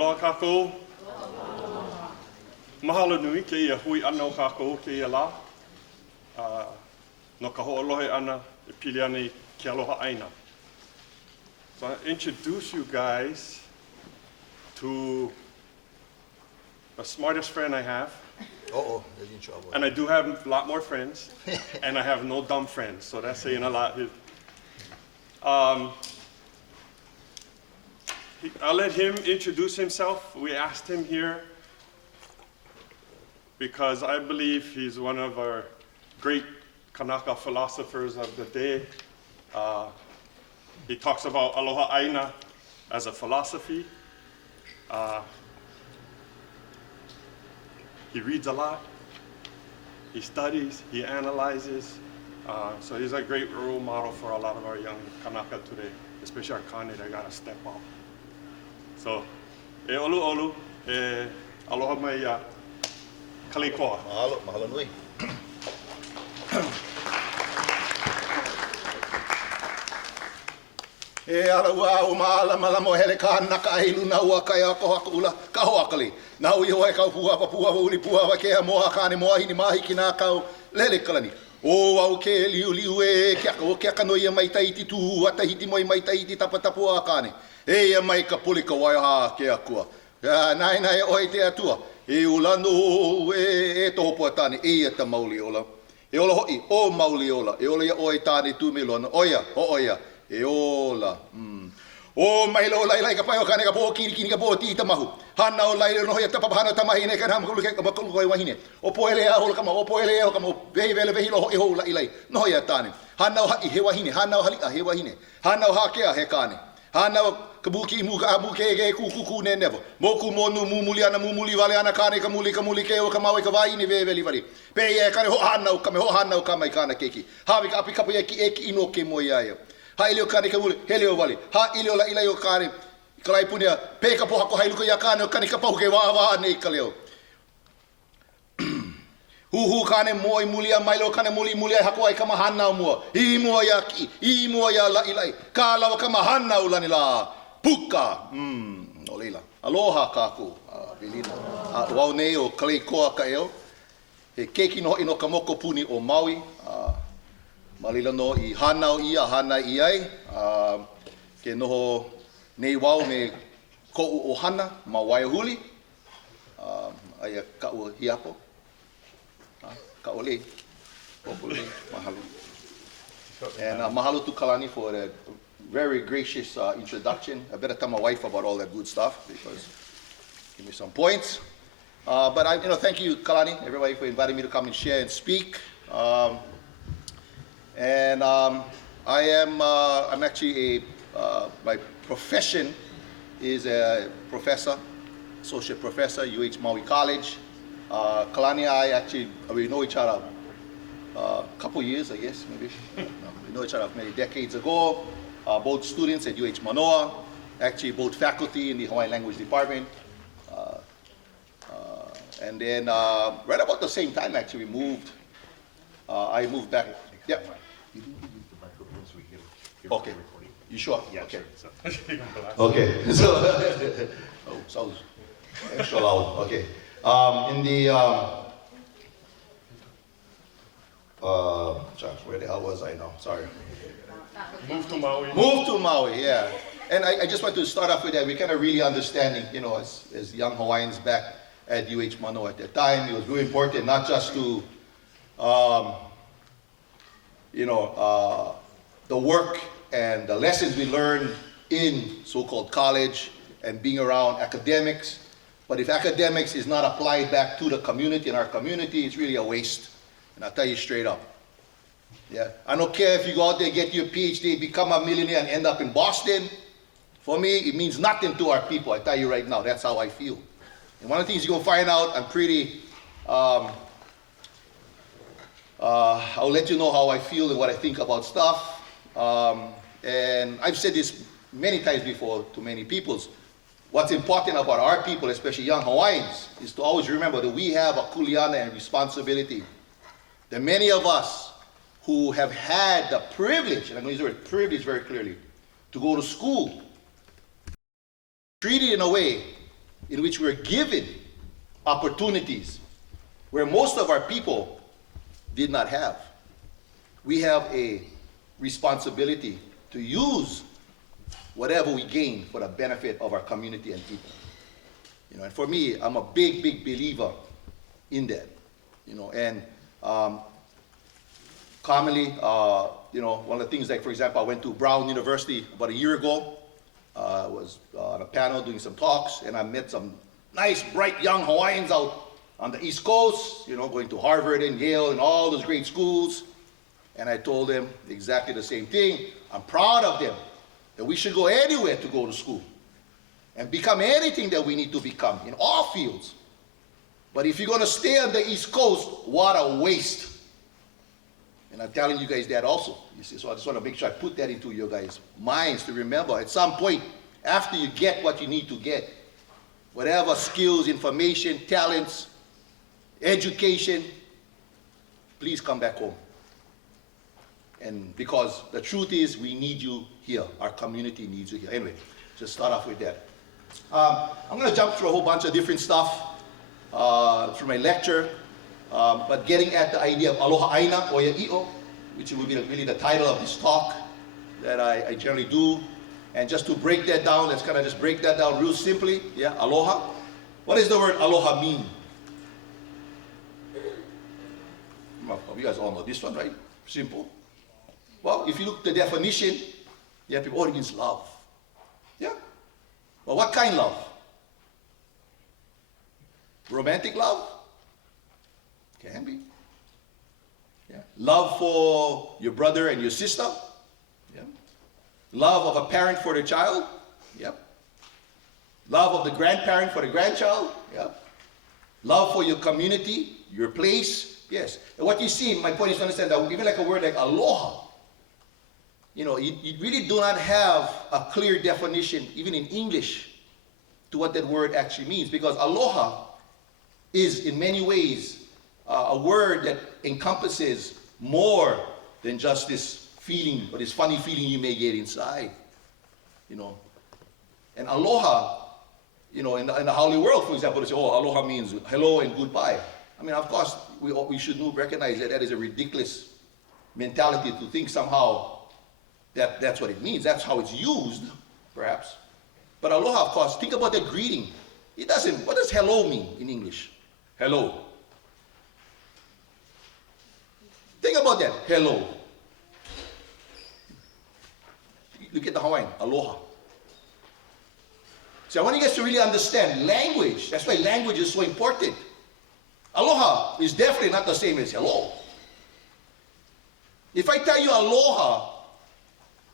Aloha kākou. Mahalo nui ke ia hui ana o kākou ke ia la. No ka ho'olohe ana e pili ana I ke aloha Aina. So I'll introduce you guys to the smartest friend I have. Uh-oh, there's in trouble. And I do have a lot more friends. And I have no dumb friends, so that's saying a lot. I'll let him introduce himself. We asked him here because I believe he's one of our great Kanaka philosophers of the day. He talks about Aloha Aina as a philosophy. He reads a lot. He studies, he analyzes. So he's a great role model for a lot of our young Kanaka today, especially our Kane that gotta step up. So, e olu olu, e aloha mai Kaleikoa. Mahalo, mahalo nui. E ala ua o maala malamo hele ka naka ailu na ua kai ako hako ula ka hoakali. Na ui hoa e kau puha pa puha uli puha wa kea moa kane moa hini mahi ki nā kau lele kalani. O au ke liu liu e kia ka noia mai taiti tu ata hiti moi mai taiti tapatapu a kane. E ia mai ka puli ka waiha ke akua. Nai nai oi te atua. E ulano e tohopo atane e ia ta mauli ola. E ola hoi o mauli ola. E ola ia oi tane tu milona. Oia, o oia. E ola. O mai lo lai lai ka pai o kane ka po kini ka po ti ta mahu. Hana o lai no ia ta papahana ta mahi ne ka ham kulu ke ka kulu ko wahine. O po ele a hol ka ma o po ele a ka mo vehi vele vehi lo e ho lai lai. No ia tane. Hana o ha I he wahine, hana o hali a he wahine. Hana o ha ke a he kane. Hana o kabuki mu ka abu ke ku ne nevo. Moku monu mumuli ana mumuli vale ana kane ka muli ke o ka mawe ka vai ni veli vali. Pe e kane ho hana o ka me ho hana o ka mai kana keki. Ha ka api kapu eki ino ke mo ia. Ha ilio kane ka muli helio vali. Ha ilio la ilai o kane kalai punia pe ka po hako hailuko ia kane o kane ka pau ke wa nei ka leo. Hu kane moi mulia mailo kane muli ai hako ai kama hana mua. I mua ya ki, I mua ya la ilai. Ka lawa kama hana ulani la. Puka. No leila. Aloha kākou. Velina. Wau nei o Kaleikoa Kaʻeo. He keiki no ino ka moko puni o Maui. Malila no I hana o ia, hana I ai. Ke noho nei wau me ko'u o hana ma waiahuli. Aia ka'u hiapo. Ka'u lei. Hopefully, mahalo. And mahalo to Kalani for a very gracious introduction. I better tell my wife about all that good stuff because give me some points. But thank you, Kalani, everybody, for inviting me to come and share and speak. I'm actually my profession is a professor, associate professor, UH Maui College. Kalani, we know each other a couple years, I guess, maybe. We know each other many decades ago. Both students at UH Manoa, actually both faculty in the Hawaiian Language Department. And then right about the same time, actually, I moved back. Yeah. You need to use the microphone so we can hear Okay. the recording. You sure? Yeah, okay. sure. Okay. So, sounds extra loud. Okay. In the where the hell was I now? Sorry. Move to Maui. Move to Maui, yeah. And I just want to start off with that. We're kind of really understanding, as young Hawaiians back at UH Manoa at that time, it was really important not just to, the work and the lessons we learned in so-called college and being around academics. But if academics is not applied back to the community, in our community, it's really a waste. And I'll tell you straight up. Yeah, I don't care if you go out there, get your PhD, become a millionaire and end up in Boston. For me, it means nothing to our people. I tell you right now, that's how I feel. And one of the things you're gonna find out, I'm pretty, I'll let you know how I feel and what I think about stuff. And I've said this many times before to many peoples. What's important about our people, especially young Hawaiians, is to always remember that we have a kuleana and responsibility. That many of us who have had the privilege, and I'm going to use the word privilege very clearly, to go to school, treated in a way in which we're given opportunities where most of our people did not have. We have a responsibility to use whatever we gain for the benefit of our community and people. And for me, I'm a big, big believer in that. And commonly, one of the things, like for example, I went to Brown University about a year ago. I was on a panel doing some talks, and I met some nice, bright, young Hawaiians out on the East Coast, going to Harvard and Yale and all those great schools. And I told them exactly the same thing. I'm proud of them, that we should go anywhere to go to school and become anything that we need to become in all fields. But if you're going to stay on the East Coast, what a waste. And I'm telling you guys that also. You see, so I just want to make sure I put that into your guys' minds to remember at some point, after you get what you need to get, whatever skills, information, talents, education, please come back home. And because the truth is, we need you here. Our community needs you here. Anyway, just start off with that. I'm going to jump through a whole bunch of different stuff through my lecture, but getting at the idea of Aloha Aina or I'o, which will be really the title of this talk that I generally do. And just to break that down, let's kind of just break that down real simply. Yeah, Aloha. What does the word Aloha mean? You guys all know this one, right? Simple. Well, if you look at the definition, people, it means love. Yeah. Well, what kind of love? Romantic love? Can be. Yeah. Love for your brother and your sister? Yeah. Love of a parent for the child? Yep. Love of the grandparent for the grandchild? Yep. Love for your community, your place? Yes. And what you see, my point is to understand that even like a word like aloha, you really do not have a clear definition, even in English, to what that word actually means. Because aloha is, in many ways, a word that encompasses more than just this feeling, or this funny feeling you may get inside. And aloha, in the Haole world, for example, they say, aloha means hello and goodbye. I mean, of course, we should recognize that is a ridiculous mentality to think somehow that's what it means. That's how it's used, perhaps. But aloha, of course, think about that greeting. What does hello mean in English? Hello. Think about that, hello. Look at the Hawaiian, aloha. So I want you guys to really understand language. That's why language is so important. Aloha is definitely not the same as hello. If I tell you aloha,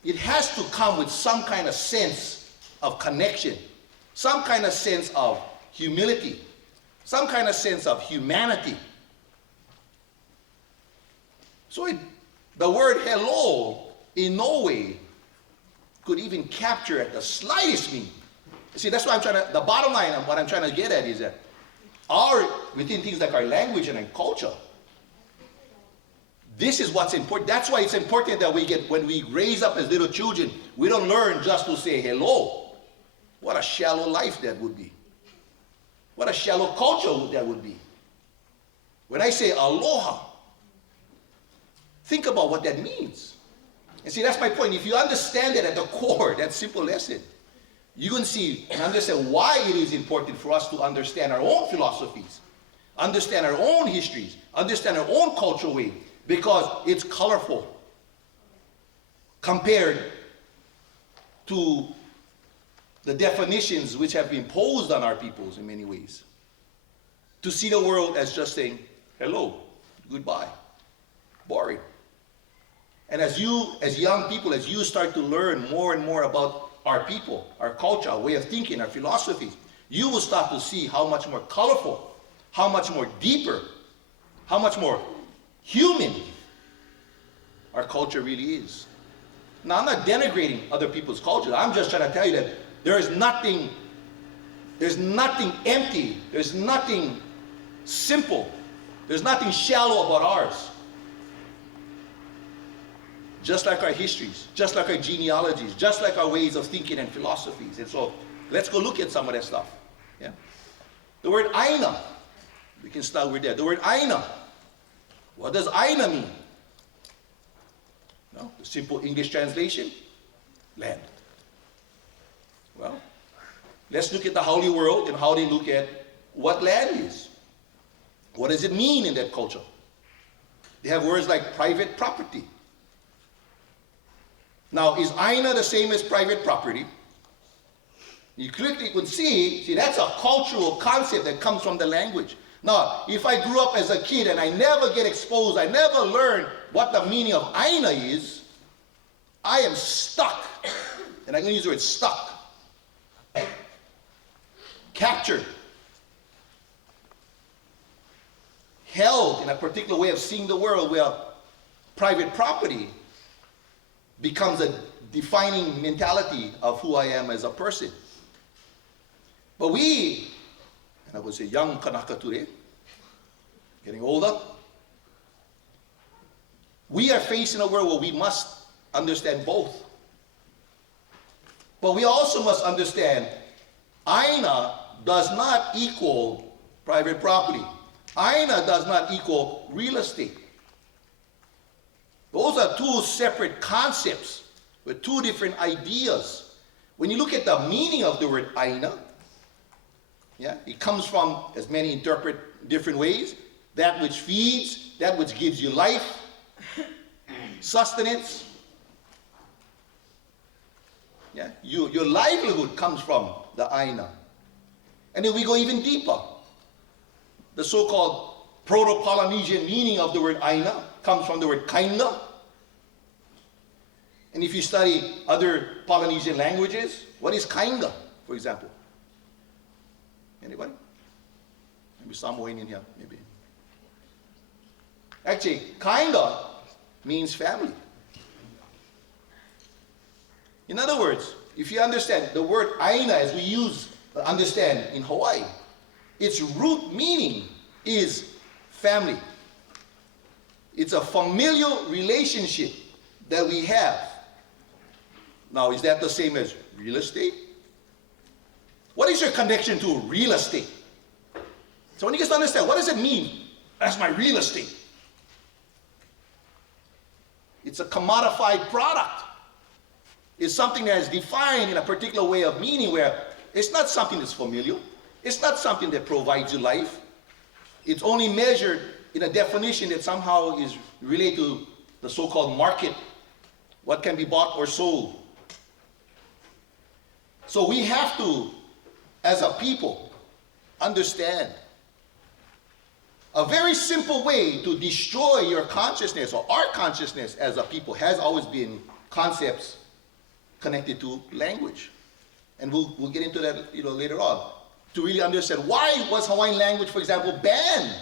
it has to come with some kind of sense of connection, some kind of sense of humility, some kind of sense of humanity. So the word hello in no way could even capture at the slightest meaning. See, that's why the bottom line of what I'm trying to get at is that within things like our language and our culture, this is what's important. That's why it's important that when we raise up as little children, we don't learn just to say hello. What a shallow life that would be. What a shallow culture that would be. When I say aloha, think about what that means. And see, that's my point. If you understand that at the core, that simple lesson, you can see and understand why it is important for us to understand our own philosophies, understand our own histories, understand our own cultural way, because it's colorful compared to the definitions which have been imposed on our peoples in many ways. To see the world as just saying hello, goodbye, boring. And as young people, as you start to learn more and more about our people, our culture, our way of thinking, our philosophies, you will start to see how much more colorful, how much more deeper, how much more human our culture really is. Now, I'm not denigrating other people's culture. I'm just trying to tell you that there's nothing empty, there's nothing simple, there's nothing shallow about ours. Just like our histories, just like our genealogies, just like our ways of thinking and philosophies. And so let's go look at some of that stuff. Yeah. The word Aina, we can start with that. The word Aina, what does Aina mean? No, the simple English translation, land. Well, let's look at the Haole world and how they look at what land is. What does it mean in that culture? They have words like private property. Now, is Aina the same as private property? You quickly could see that's a cultural concept that comes from the language. Now, if I grew up as a kid and I never get exposed, I never learn what the meaning of Aina is, I am stuck. And I'm going to use the word stuck. Captured. Held in a particular way of seeing the world where private property becomes a defining mentality of who I am as a person. But we, and I would say young Kanaka today, getting older, we are facing a world where we must understand both. But we also must understand Aina does not equal private property. Aina does not equal real estate. Those are two separate concepts with two different ideas. When you look at the meaning of the word Aina, it comes from, as many interpret different ways, that which feeds, that which gives you life, sustenance. Your livelihood comes from the Aina. And then we go even deeper. The so-called Proto-Polynesian meaning of the word Aina comes from the word kainga. And if you study other Polynesian languages, what is kainga, for example? Anybody? Maybe Samoan in here, maybe. Actually, kainga means family. In other words, if you understand the word Aina as we understand in Hawaii, its root meaning is family. It's a familial relationship that we have. Now, is that the same as real estate? What is your connection to real estate? So when you guys understand, what does it mean? That's my real estate. It's a commodified product. It's something that is defined in a particular way of meaning where it's not something that's familial. It's not something that provides you life. It's only measured in a definition that somehow is related to the so-called market, what can be bought or sold. So we have to, as a people, understand a very simple way to destroy your consciousness or our consciousness as a people has always been concepts connected to language. And we'll get into that later on. To really understand why was Hawaiian language, for example, banned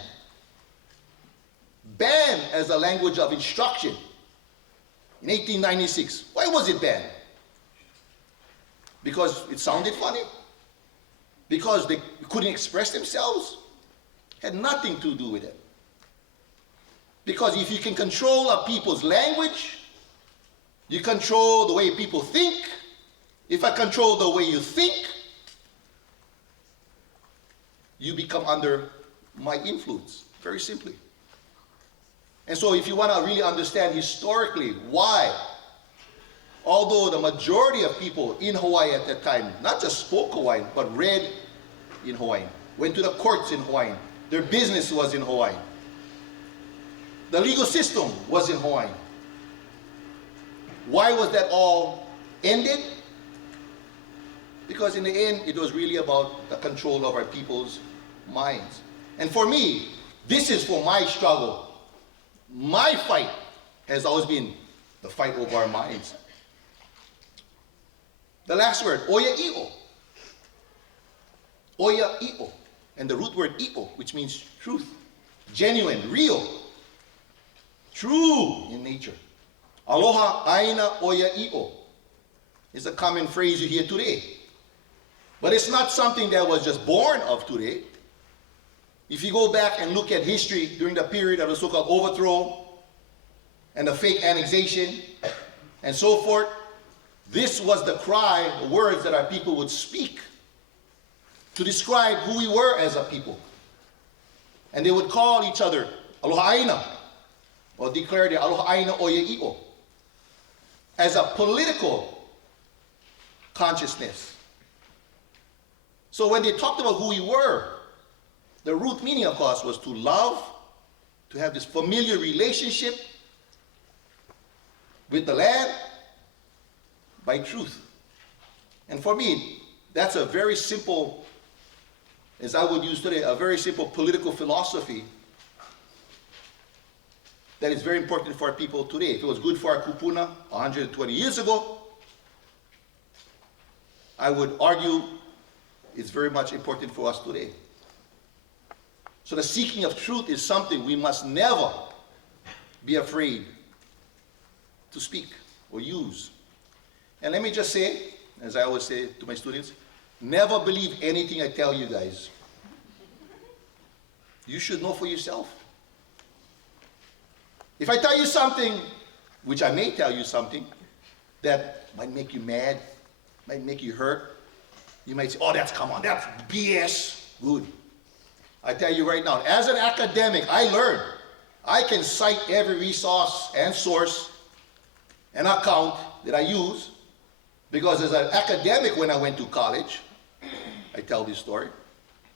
as a language of instruction in 1896. Why was it banned? Because it sounded funny? Because they couldn't express themselves? Had nothing to do with it. Because if you can control a people's language, you control the way people think. If I control the way you think, you become under my influence, very simply. And so if you want to really understand historically why, although the majority of people in Hawaii at that time not just spoke Hawaiian, but read in Hawaiian, went to the courts in Hawaiian, their business was in Hawaiian, the legal system was in Hawaiian. Why was that all ended? Because in the end, it was really about the control of our people's minds. And for me, this is for my struggle. My fight has always been the fight over our minds. The last word, oia-i'o. Oia-i'o. And the root word i'o, which means truth, genuine, real, true in nature. Aloha, Aina, oia-i'o is a common phrase you hear today. But it's not something that was just born of today. If you go back and look at history during the period of the so-called overthrow and the fake annexation and so forth, this was the cry, the words that our people would speak. to describe who we were as a people. And they would call each other Aloha Aina, or declare the Aloha Aina Oye'i'o as a political consciousness. So when they talked about who we were, the root meaning, of course, was to love, to have this familiar relationship with the land by truth. And for me, that's a very simple, as I would use today, a very simple political philosophy that is very important for our people today. If it was good for our kupuna 120 years ago, I would argue it's very much important for us today. So the seeking of truth is something we must never be afraid to speak or use. And let me just say, as I always say to my students, never believe anything I tell you guys. You should know for yourself. If I tell you something, which I may tell you something, that might make you mad, might make you hurt, you might say, oh, that's BS. Good. I tell you right now, as an academic, I learned. I can cite every resource and source and account that I use, because as an academic, when I went to college, I tell this story.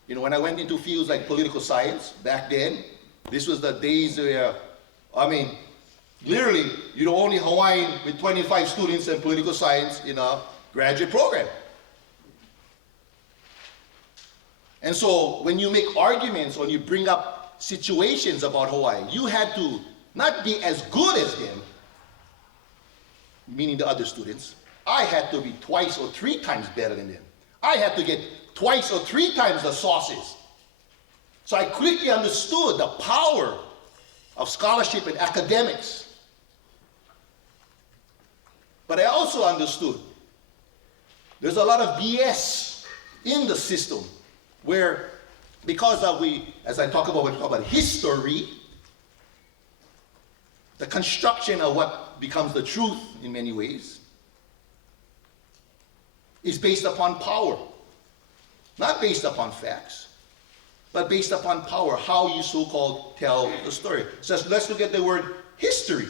You know, when I went into fields like political science, back then, this was the days where, literally, you're the only Hawaiian with 25 students in political science in a graduate program. And so when you make arguments or you bring up situations about Hawaii, you had to not be as good as them, meaning the other students. I had to be twice or three times better than them. I had to get twice or three times the sources. So I quickly understood the power of scholarship and academics. But I also understood there's a lot of BS in the system where, because of as I talk about what we talk about history, the construction of what becomes the truth in many ways is based upon power. Not based upon facts, but based upon power, how you so-called tell the story. So let's look at the word history.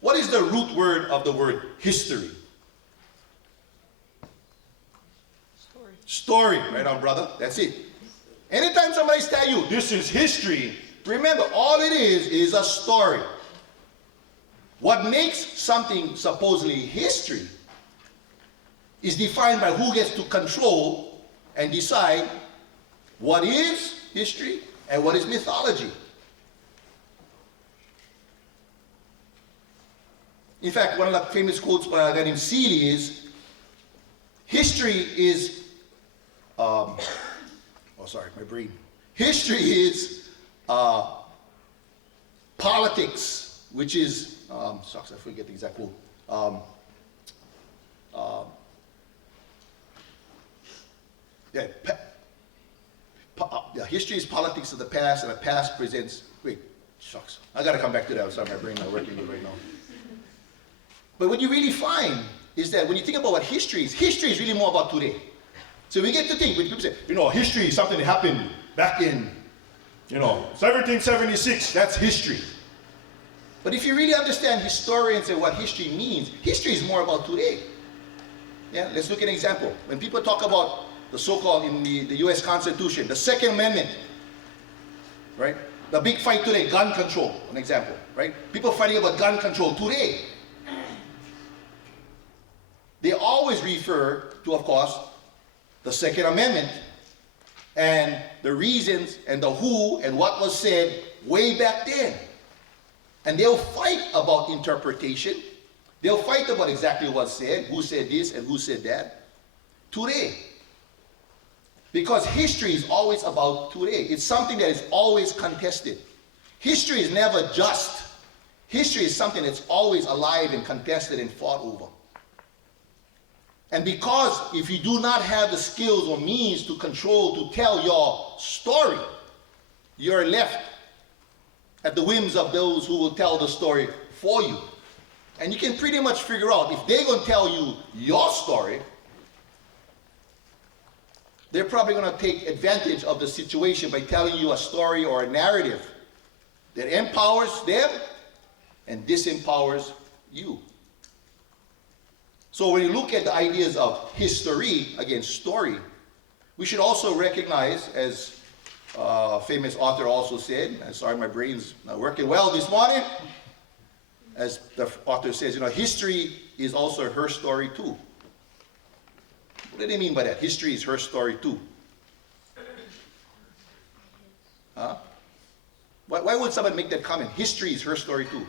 What is the root word of the word history? Story. Right on, brother. That's it. Anytime somebody tells you this is history, remember all it is a story. What makes something supposedly history is defined by who gets to control and decide what is history and what is mythology. In fact, one of the famous quotes by a guy named Seeley is, history is, History is politics, which is, I forget the exact quote. History is politics of the past, and the past presents, I gotta come back to that. I'm sorry, my brain not working right now. But what you really find is that when you think about what history is really more about today. So we get to think, when people say, history is something that happened back in, 1776, that's history. But if you really understand historians and what history means, history is more about today. Yeah, let's look at an example. When people talk about the so-called, in the US Constitution, the Second Amendment, right? The big fight today, gun control, an example, right? People fighting about gun control today. They always refer to, of course, the Second Amendment and the reasons and the who and what was said way back then. And they'll fight about interpretation. They'll fight about exactly what's said, who said this and who said that, today. Because history is always about today. It's something that is always contested. History is never just. History is something that's always alive and contested and fought over. And because if you do not have the skills or means to control, to tell your story, you're left at the whims of those who will tell the story for you. And you can pretty much figure out if they're going to tell you your story, they're probably going to take advantage of the situation by telling you a story or a narrative that empowers them and disempowers you. So when you look at the ideas of history, again, story, we should also recognize, as a famous author also said, I'm sorry my brain's not working well this morning, as the author says, history is also her story too. What do they mean by that? History is her story too. Huh? Why would someone make that comment? History is her story too.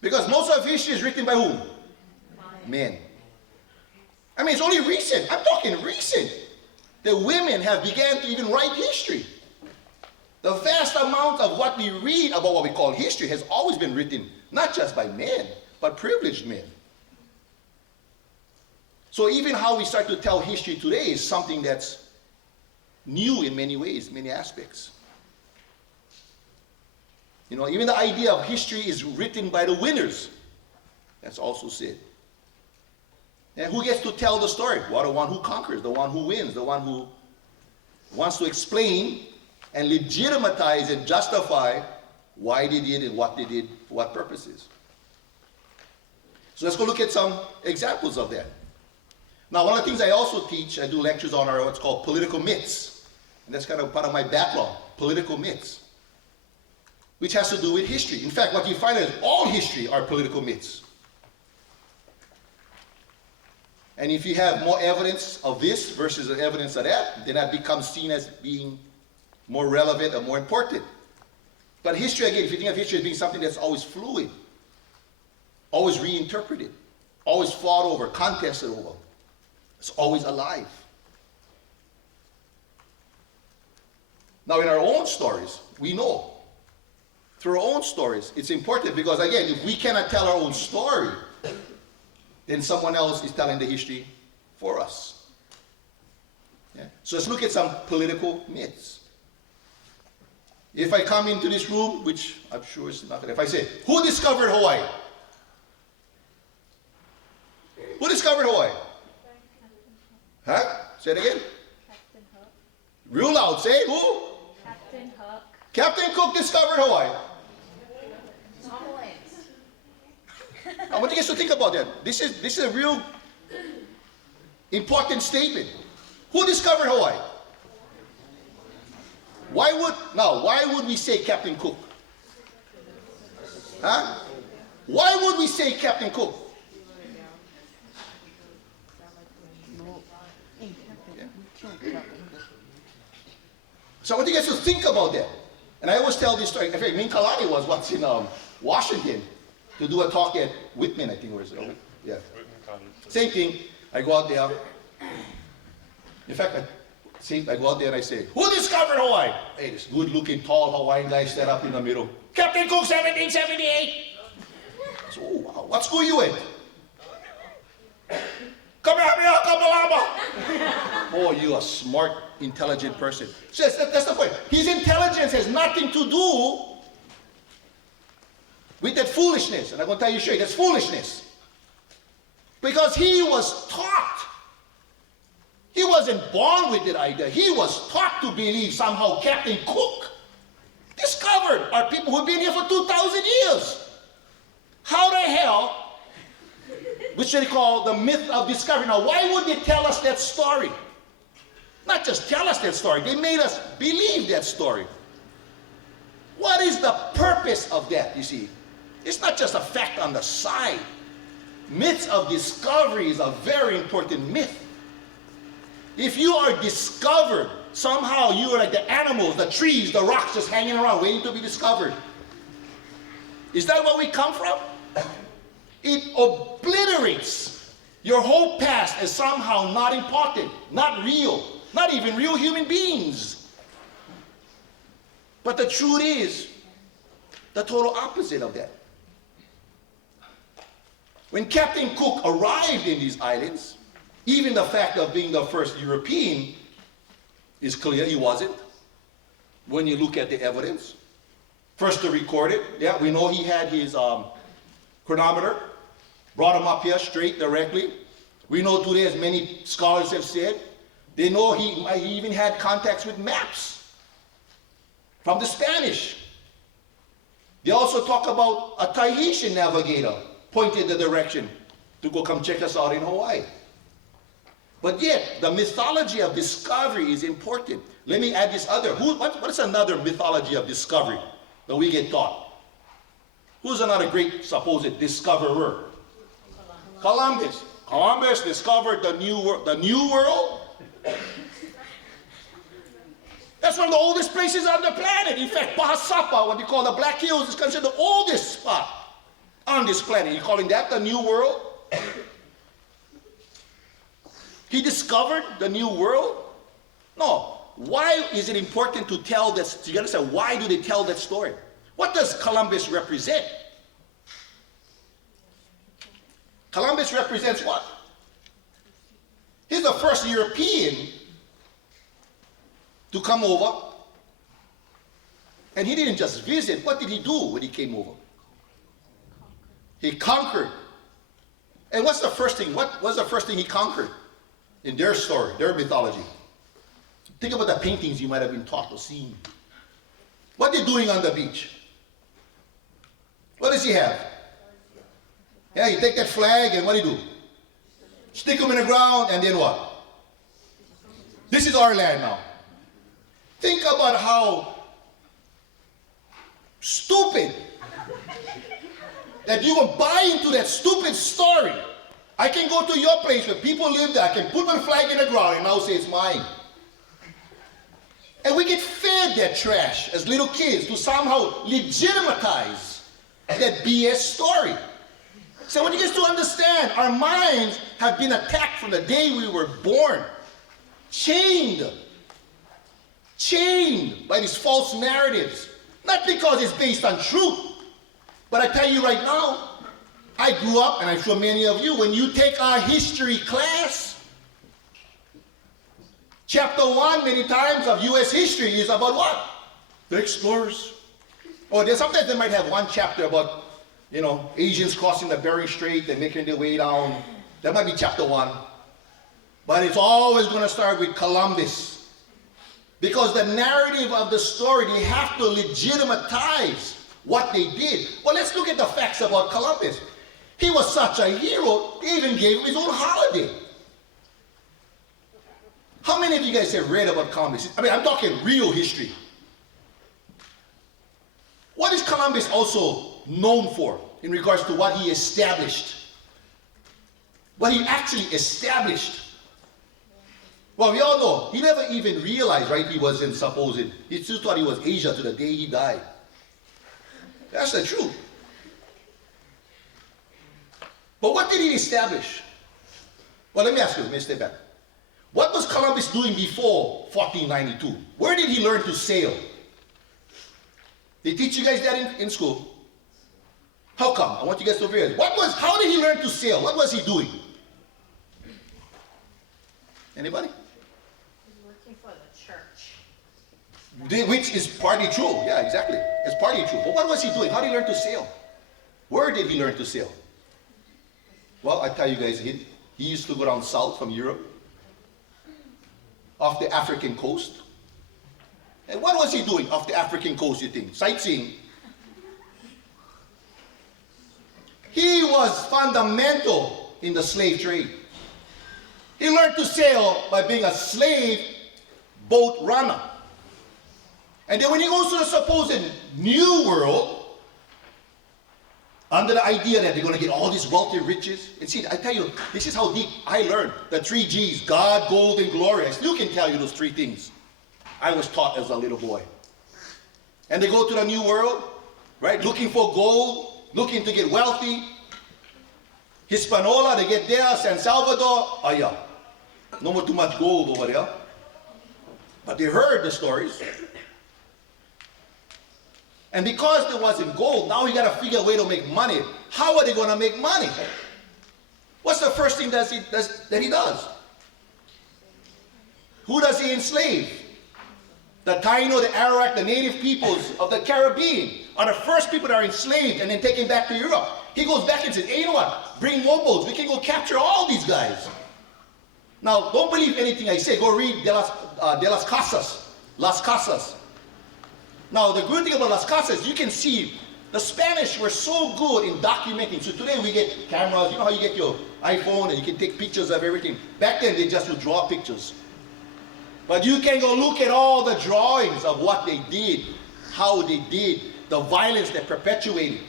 Because most of history is written by whom? Men. I mean, it's only recent. I'm talking recent. The women have begun to even write history. The vast amount of what we read about what we call history has always been written, not just by men, but privileged men. So even how we start to tell history today is something that's new in many ways, many aspects. Even the idea of history is written by the winners. That's also said. And who gets to tell the story? Well, the one who conquers, the one who wins, the one who wants to explain and legitimize and justify why they did and what they did, for what purposes. So let's go look at some examples of that. Now, one of the things I also teach, I do lectures on, are what's called political myths. And that's kind of part of my background, political myths, which has to do with history. In fact, what you find is all history are political myths. And if you have more evidence of this versus the evidence of that, then that becomes seen as being more relevant and more important. But history, again, if you think of history as being something that's always fluid, always reinterpreted, always fought over, contested over, it's always alive. Now, in our own stories, we know. Through our own stories, it's important because, again, if we cannot tell our own story, then someone else is telling the history for us. Yeah? So let's look at some political myths. If I come into this room, which I'm sure is not going to, if I say, who discovered Hawaii? Who discovered Hawaii? Huh? Say it again. Captain Hook. Real loud, say who? Captain Hook. Captain Cook discovered Hawaii. I want you guys to think about that. This is a real important statement. Who discovered Hawaii? Why would we say Captain Cook? Huh? Why would we say Captain Cook? Yeah. So I want you guys to think about that. And I always tell this story. In fact, Kalani was once in Washington to do a talk at Whitman, I think, where is it? Yeah. Same thing. I go out there. In fact, I go out there and I say, who discovered Hawaii? Hey, this good-looking, tall Hawaiian guy stand up in the middle. Captain Cook, 1778. So, oh, wow. What school you in? Kamehameha, Kamalama. Oh, you're a smart, intelligent person. So that's the point. His intelligence has nothing to do with that foolishness. And I'm going to tell you straight, that's foolishness. Because he was taught. He wasn't born with that idea. He was taught to believe somehow Captain Cook discovered our people who've been here for 2,000 years. How the hell, which they call the myth of discovery. Now, why would they tell us that story? Not just tell us that story. They made us believe that story. What is the purpose of that, you see? It's not just a fact on the side. Myths of discovery is a very important myth. If you are discovered, somehow you are like the animals, the trees, the rocks just hanging around waiting to be discovered. Is that where we come from? It obliterates your whole past as somehow not important, not real, not even real human beings. But the truth is the total opposite of that. When Captain Cook arrived in these islands, even the fact of being the first European is clear he wasn't. When you look at the evidence, first to record it, yeah, we know he had his chronometer, brought him up here straight, directly. We know today, as many scholars have said, they know he even had contacts with maps from the Spanish. They also talk about a Tahitian navigator pointed the direction to go come check us out in Hawaii. But yet, the mythology of discovery is important. Let me add this other. What is another mythology of discovery that we get taught? Who's another great supposed discoverer? Columbus. Columbus discovered the New World. The New World? That's one of the oldest places on the planet. In fact, Bahasapa, what you call the Black Hills, is considered the oldest spot on this planet. You're calling that the New World? He discovered the New World? No. Why is it important to tell this? You understand, why do they tell that story? What does Columbus represent? Columbus represents what? He's the first European to come over. And he didn't just visit. What did he do when he came over? He conquered. And what's the first thing? What was the first thing he conquered in their story, their mythology? Think about the paintings you might have been taught or seen. What are they doing on the beach? What does he have? Yeah, you take that flag and what do you do? Stick them in the ground and then what? This is our land now. Think about how stupid that you will buy into that stupid story. I can go to your place where people live there, I can put my flag in the ground and now say it's mine. And we get fed that trash as little kids to somehow legitimize that BS story. So when you get to understand, our minds have been attacked from the day we were born. Chained by these false narratives. Not because it's based on truth. But I tell you right now, I grew up, and I'm sure many of you, when you take our history class, chapter 1 many times of U.S. history is about what? The explorers. Or sometimes they might have one chapter about, Asians crossing the Bering Strait and making their way down. That might be chapter 1. But it's always going to start with Columbus. Because the narrative of the story, they have to legitimize what they did. Well, let's look at the facts about Columbus. He was such a hero, they even gave him his own holiday. How many of you guys have read about Columbus? I mean, I'm talking real history. What is Columbus also known for in regards to what he established? What he actually established. Well, we all know, he never even realized, right, he was in supposed, he still thought he was Asia to the day he died. That's the truth. But what did he establish? Well, let me ask you, let me step back. What was Columbus doing before 1492? Where did he learn to sail? They teach you guys that in school. How come? I want you guys to realize. How did he learn to sail? What was he doing? Anybody? Working for the church. Which is partly true. Yeah, exactly. It's partly true. But what was he doing? How did he learn to sail? Where did he learn to sail? Well, I tell you guys, he used to go down south from Europe, off the African coast. And what was he doing off the African coast, you think? Sightseeing. He was fundamental in the slave trade. He learned to sail by being a slave boat runner. And then when he goes to the supposed New World, under the idea that they're going to get all these wealthy riches. And see, I tell you, this is how deep I learned. The 3 G's, God, gold, and glory. I still can tell you those 3 things. I was taught as a little boy. And they go to the New World, right, looking for gold, looking to get wealthy. Hispaniola, they get there, San Salvador, yeah, no more too much gold over there. But they heard the stories. And because there wasn't gold, now you got to figure a way to make money. How are they going to make money? What's the first thing that he does? Who does he enslave? The Taino, the Arawak, the native peoples of the Caribbean are the first people that are enslaved and then taken back to Europe. He goes back and says, hey, you know what? Bring more boats. We can go capture all these guys. Now, don't believe anything I say. Go read de las Casas. Las Casas. Now, the good thing about Las Casas, you can see the Spanish were so good in documenting. So today we get cameras. You know how you get your iPhone and you can take pictures of everything. Back then, they just would draw pictures. But you can go look at all the drawings of what they did, how they did, the violence they perpetuated,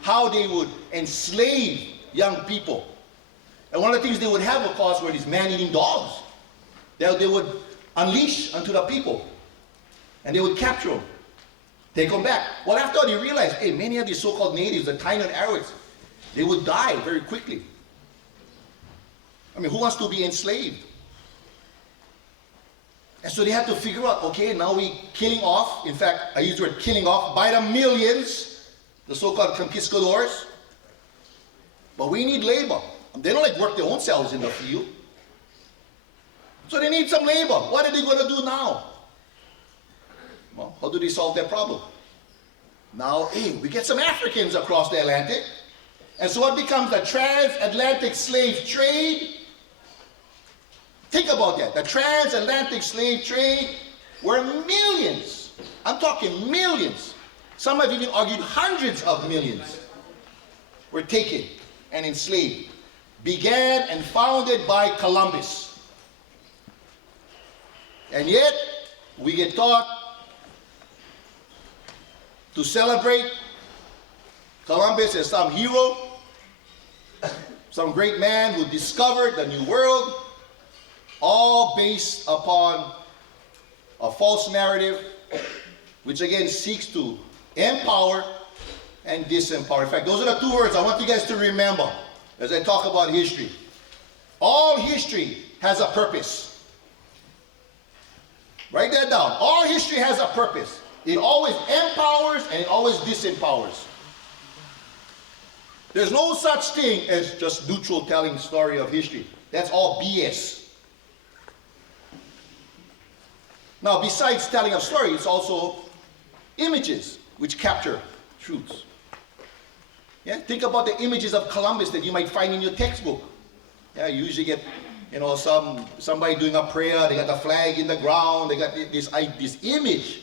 how they would enslave young people. And one of the things they would have, of course, were these man-eating dogs that they would unleash unto the people. And they would capture them, take them back. Well, after all, they realized, hey, many of these so-called natives, the Taino and Arabs, they would die very quickly. I mean, who wants to be enslaved? And so they had to figure out, okay, now we're killing off, in fact, I use the word killing off, by the millions, the so-called conquistadors. But we need labor. They don't like work their own selves in the field. So they need some labor. What are they going to do now? Well, how do they solve their problem? Now, hey, we get some Africans across the Atlantic. And so what becomes the transatlantic slave trade? Think about that. The transatlantic slave trade, where millions, I'm talking millions, some have even argued hundreds of millions, were taken and enslaved. Began and founded by Columbus. And yet, we get taught to celebrate Columbus as some hero, some great man who discovered the new world, all based upon a false narrative, which again seeks to empower and disempower. In fact, those are the two words I want you guys to remember as I talk about history. All history has a purpose. Write that down. All history has a purpose. It always empowers and it always disempowers. There's no such thing as just neutral telling story of history. That's all BS. Now, besides telling of stories, it's also images which capture truths. Yeah? Think about the images of Columbus that you might find in your textbook. Yeah, you usually get, somebody doing a prayer, they got the flag in the ground, they got this image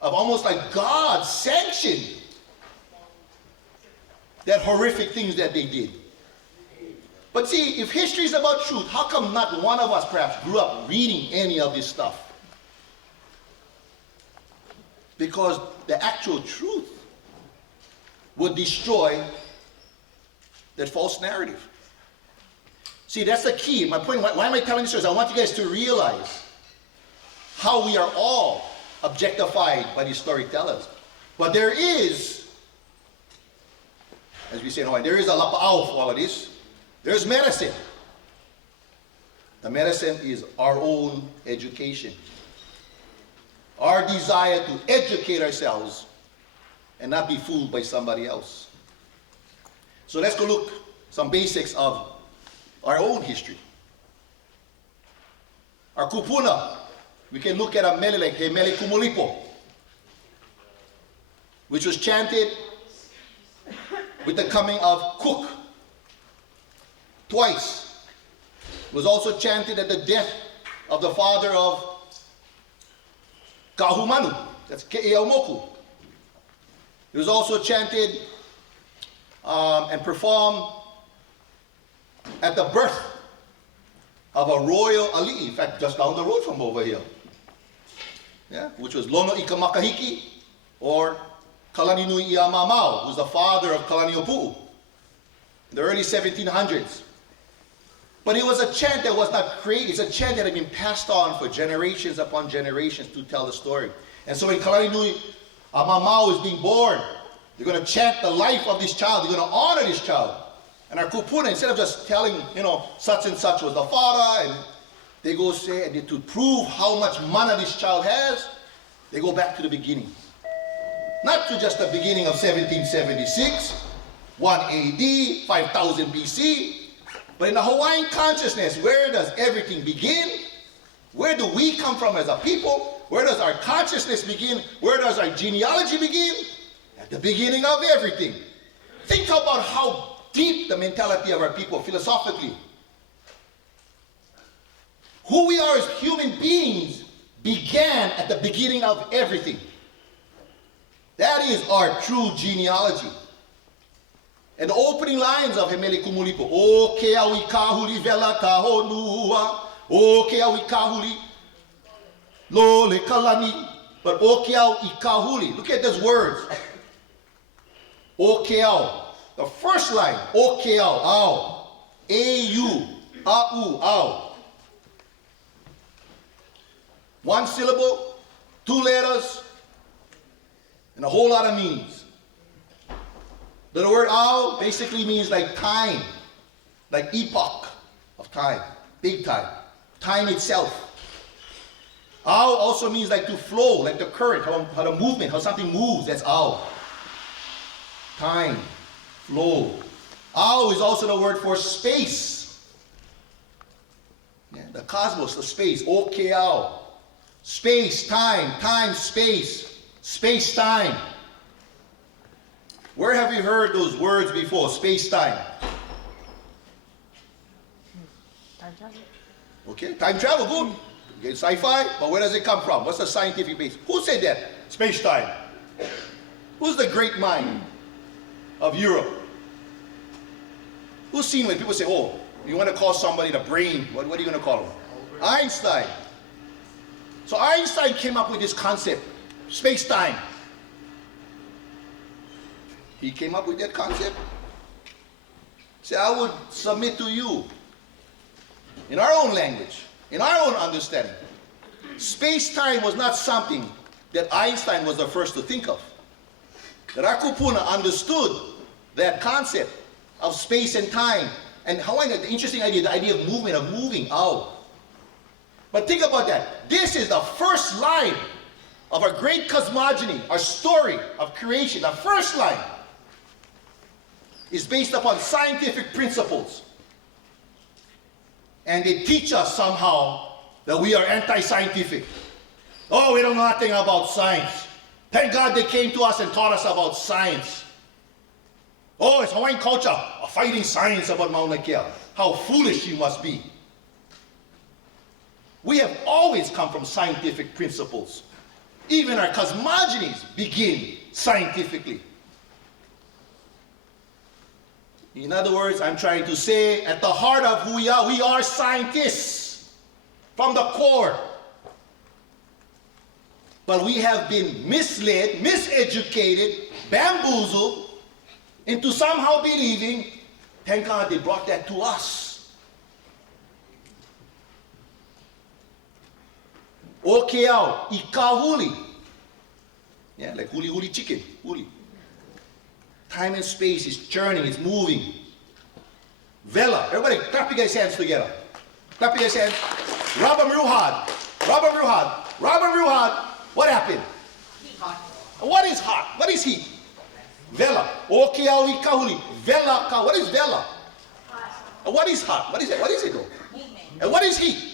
of almost like God sanctioned that horrific things that they did. But see, if history is about truth, how come not one of us perhaps grew up reading any of this stuff? Because the actual truth would destroy that false narrative. See, that's the key. My point, why am I telling this story? I want you guys to realize how we are all objectified by these storytellers. But there is, as we say in Hawaii, there is a lapa'au for all of this. There's medicine. The medicine is our own education. Our desire to educate ourselves and not be fooled by somebody else. So let's go look some basics of our own history. Our kupuna, we can look at a mele like He Mele Kumulipo, which was chanted with the coming of Cook twice. It was also chanted at the death of the father of Kahumanu, that's Kaʻeo. It was also chanted and performed at the birth of a royal ali'i, in fact, just down the road from over here, yeah, which was Lono Ikamakahiki, or Kalaninui Iamamau, who was the father of Kalaniopuu, in the early 1700s. But it was a chant that was not created. It's a chant that had been passed on for generations upon generations to tell the story. And so when Kalaninui Iamamau is being born, they're going to chant the life of this child. They're going to honor this child. And our kupuna, instead of just telling, such and such was the father, and they go say, and to prove how much mana this child has, they go back to the beginning. Not to just the beginning of 1776, 1 AD, 5000 BC, but in the Hawaiian consciousness, where does everything begin? Where do we come from as a people? Where does our consciousness begin? Where does our genealogy begin? At the beginning of everything. Think about how deep the mentality of our people philosophically. Who we are as human beings began at the beginning of everything. That is our true genealogy. And the opening lines of Hemele Kumulipo, O ke au I kahuli vela ka honua, O ke au I kahuli lo le kalani, but O ke au I kahuli. Look at those words. O ke au. The first line, O ke au, au. A-U, a-u, au. One syllable, 2 letters, and a whole lot of meanings. The word ao basically means like time, like epoch of time, big time, time itself. Ao also means like to flow, like the current, how the movement, how something moves, that's ao. Time, flow. Ao is also the word for space. Yeah, the cosmos, the space, o ke ao. Space, time, time, space, space, time. Where have you heard those words before? Space, time. Time travel. Okay, time travel, good. Okay, sci-fi, but where does it come from? What's the scientific base? Who said that? Space, time. Who's the great mind of Europe? Who's seen when people say, oh, you want to call somebody the brain, what are you going to call him? Einstein. So Einstein came up with this concept, space-time. He came up with that concept. Say, I would submit to you, in our own language, in our own understanding, space-time was not something that Einstein was the first to think of. That our kupuna understood that concept of space and time, and Hawaiian, the interesting idea, the idea of movement, of moving out. But think about that. This is the first line of our great cosmogony, our story of creation. The first line is based upon scientific principles. And they teach us somehow that we are anti-scientific. Oh, we don't know nothing about science. Thank God they came to us and taught us about science. Oh, it's Hawaiian culture, a fighting science about Mauna Kea. How foolish you must be. We have always come from scientific principles. Even our cosmogonies begin scientifically. In other words, I'm trying to say, at the heart of who we are scientists from the core. But we have been misled, miseducated, bamboozled into somehow believing, thank God they brought that to us. O ke au, I kahuli. Yeah, like huli huli chicken, huli. Time and space is churning, it's moving. Vela, everybody clap your guys' hands together. Clap your guys' hands. Rub them real hard. Rub them real hard. Rub them real hard. What happened? What is hot? What is heat? Vela. O ke au I kahuli. Vela ka. What is vela? What is hot? What is it? What is it though? And what is heat?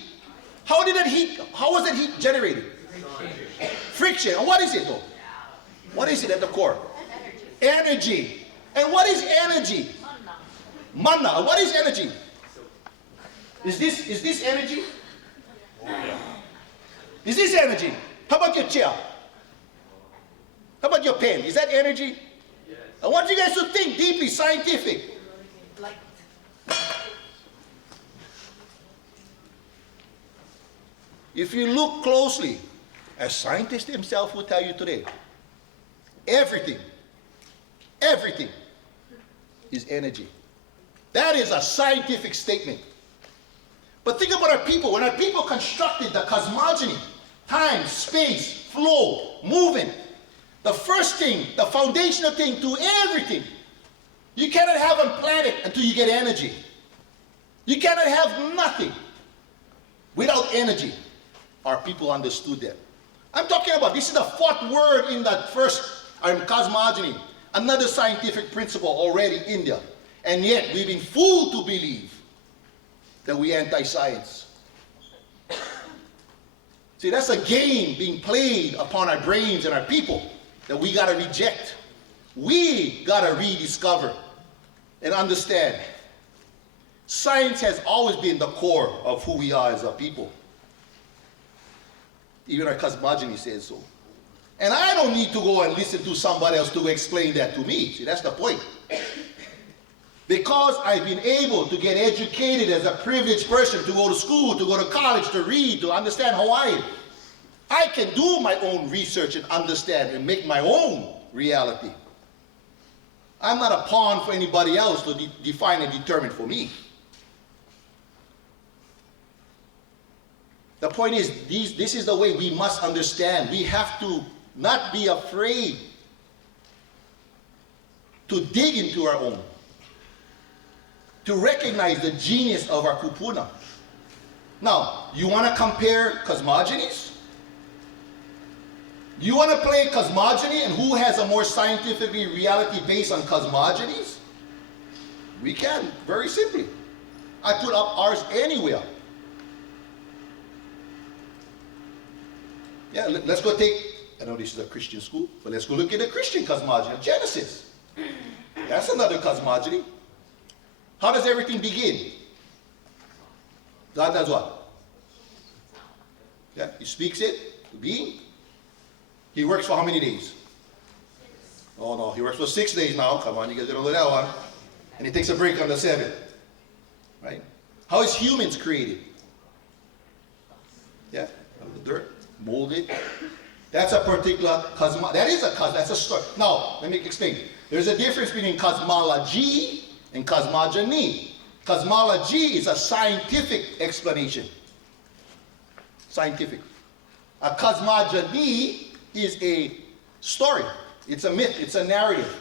How did that heat, how was that heat generated? Friction. And what is it though? What is it at the core? Energy. And what is energy? Mana. And what is energy? Is this energy? Is this energy? How about your chair? How about your pen? Is that energy? I want you guys to think deeply, scientific. If you look closely, as scientists themselves will tell you today, everything is energy. That is a scientific statement. But think about our people. When our people constructed the cosmogony, time, space, flow, movement, the first thing, the foundational thing to everything, you cannot have a planet until you get energy. You cannot have nothing without energy. Our people understood that. I'm talking about, this is the 4th word in that first cosmogony, another scientific principle already in there. And yet we've been fooled to believe that we're anti-science. See, that's a game being played upon our brains and our people that we gotta reject. We gotta rediscover and understand. Science has always been the core of who we are as a people. Even our cosmogony says so. And I don't need to go and listen to somebody else to explain that to me. See, that's the point. Because I've been able to get educated as a privileged person, to go to school, to go to college, to read, to understand Hawaii, I can do my own research and understand and make my own reality. I'm not a pawn for anybody else to define and determine for me. The point is, this is the way we must understand. We have to not be afraid to dig into our own, to recognize the genius of our kupuna. Now, you want to compare cosmogonies? You want to play cosmogony and who has a more scientifically reality based on cosmogonies? We can, very simply. I put up ours anywhere. Yeah, let's go take, I know this is a Christian school, but let's go look at the Christian cosmogony of Genesis. That's another cosmogony. How does everything begin? God does what? Yeah, he speaks it to be. He works for how many days? Oh no, he works for 6 days now. Come on, you guys don't know that one. And he takes a break on the 7th. Right? How is humans created? Yeah, out of the dirt, molded. That's a particular that's a story. Now, let me explain. There's a difference between cosmology and cosmogony. Cosmology is a scientific explanation. Scientific. A cosmogony is a story. It's a myth. It's a narrative.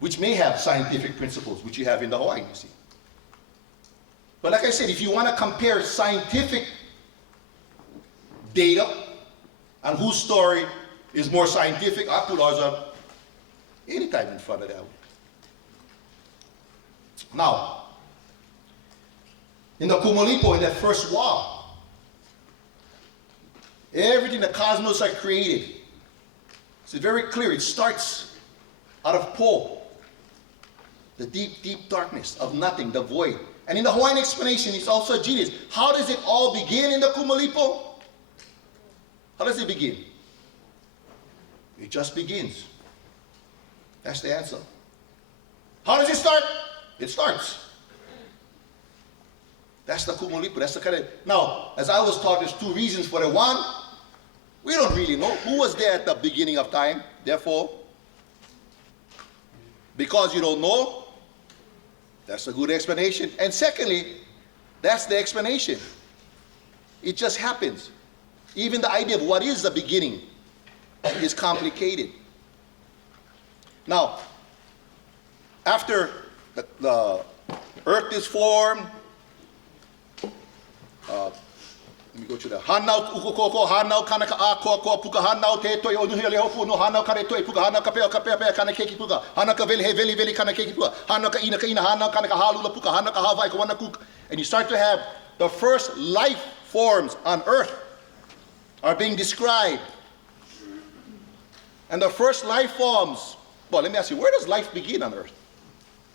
Which may have scientific principles, which you have in the Hawaii, you see. But like I said, if you want to compare scientific data and whose story is more scientific, I put ours up anytime in front of that one. Now, in the Kumulipo, in that first wa, everything the cosmos are created. It's very clear. It starts out of Po, the deep, deep darkness of nothing, the void. And in the Hawaiian explanation, it's also genius. How does it all begin in the Kumulipo? How does it begin? It just begins. That's the answer. How does it start? It starts. That's the Kumulipo. That's the kind of... Now, as I was taught, there's two reasons for it. One, we don't really know who was there at the beginning of time. Therefore, because you don't know, that's a good explanation. And secondly, that's the explanation. It just happens. Even the idea of what is the beginning is complicated. Now, after the earth is formed, let me go to the hanau ukukoko hanau kanaka ako ko puka hanau te toi onu hele hopu no hanau kare toi puka hanau kapeo kapea kana keki puka hanau ka veli veli kana keki puka hanau ka ina hanau kana ka halula puka hanau ka havai ka wana kuk, and you start to have the first life forms on earth are being described. And the first life forms, well, let me ask you, where does life begin on earth?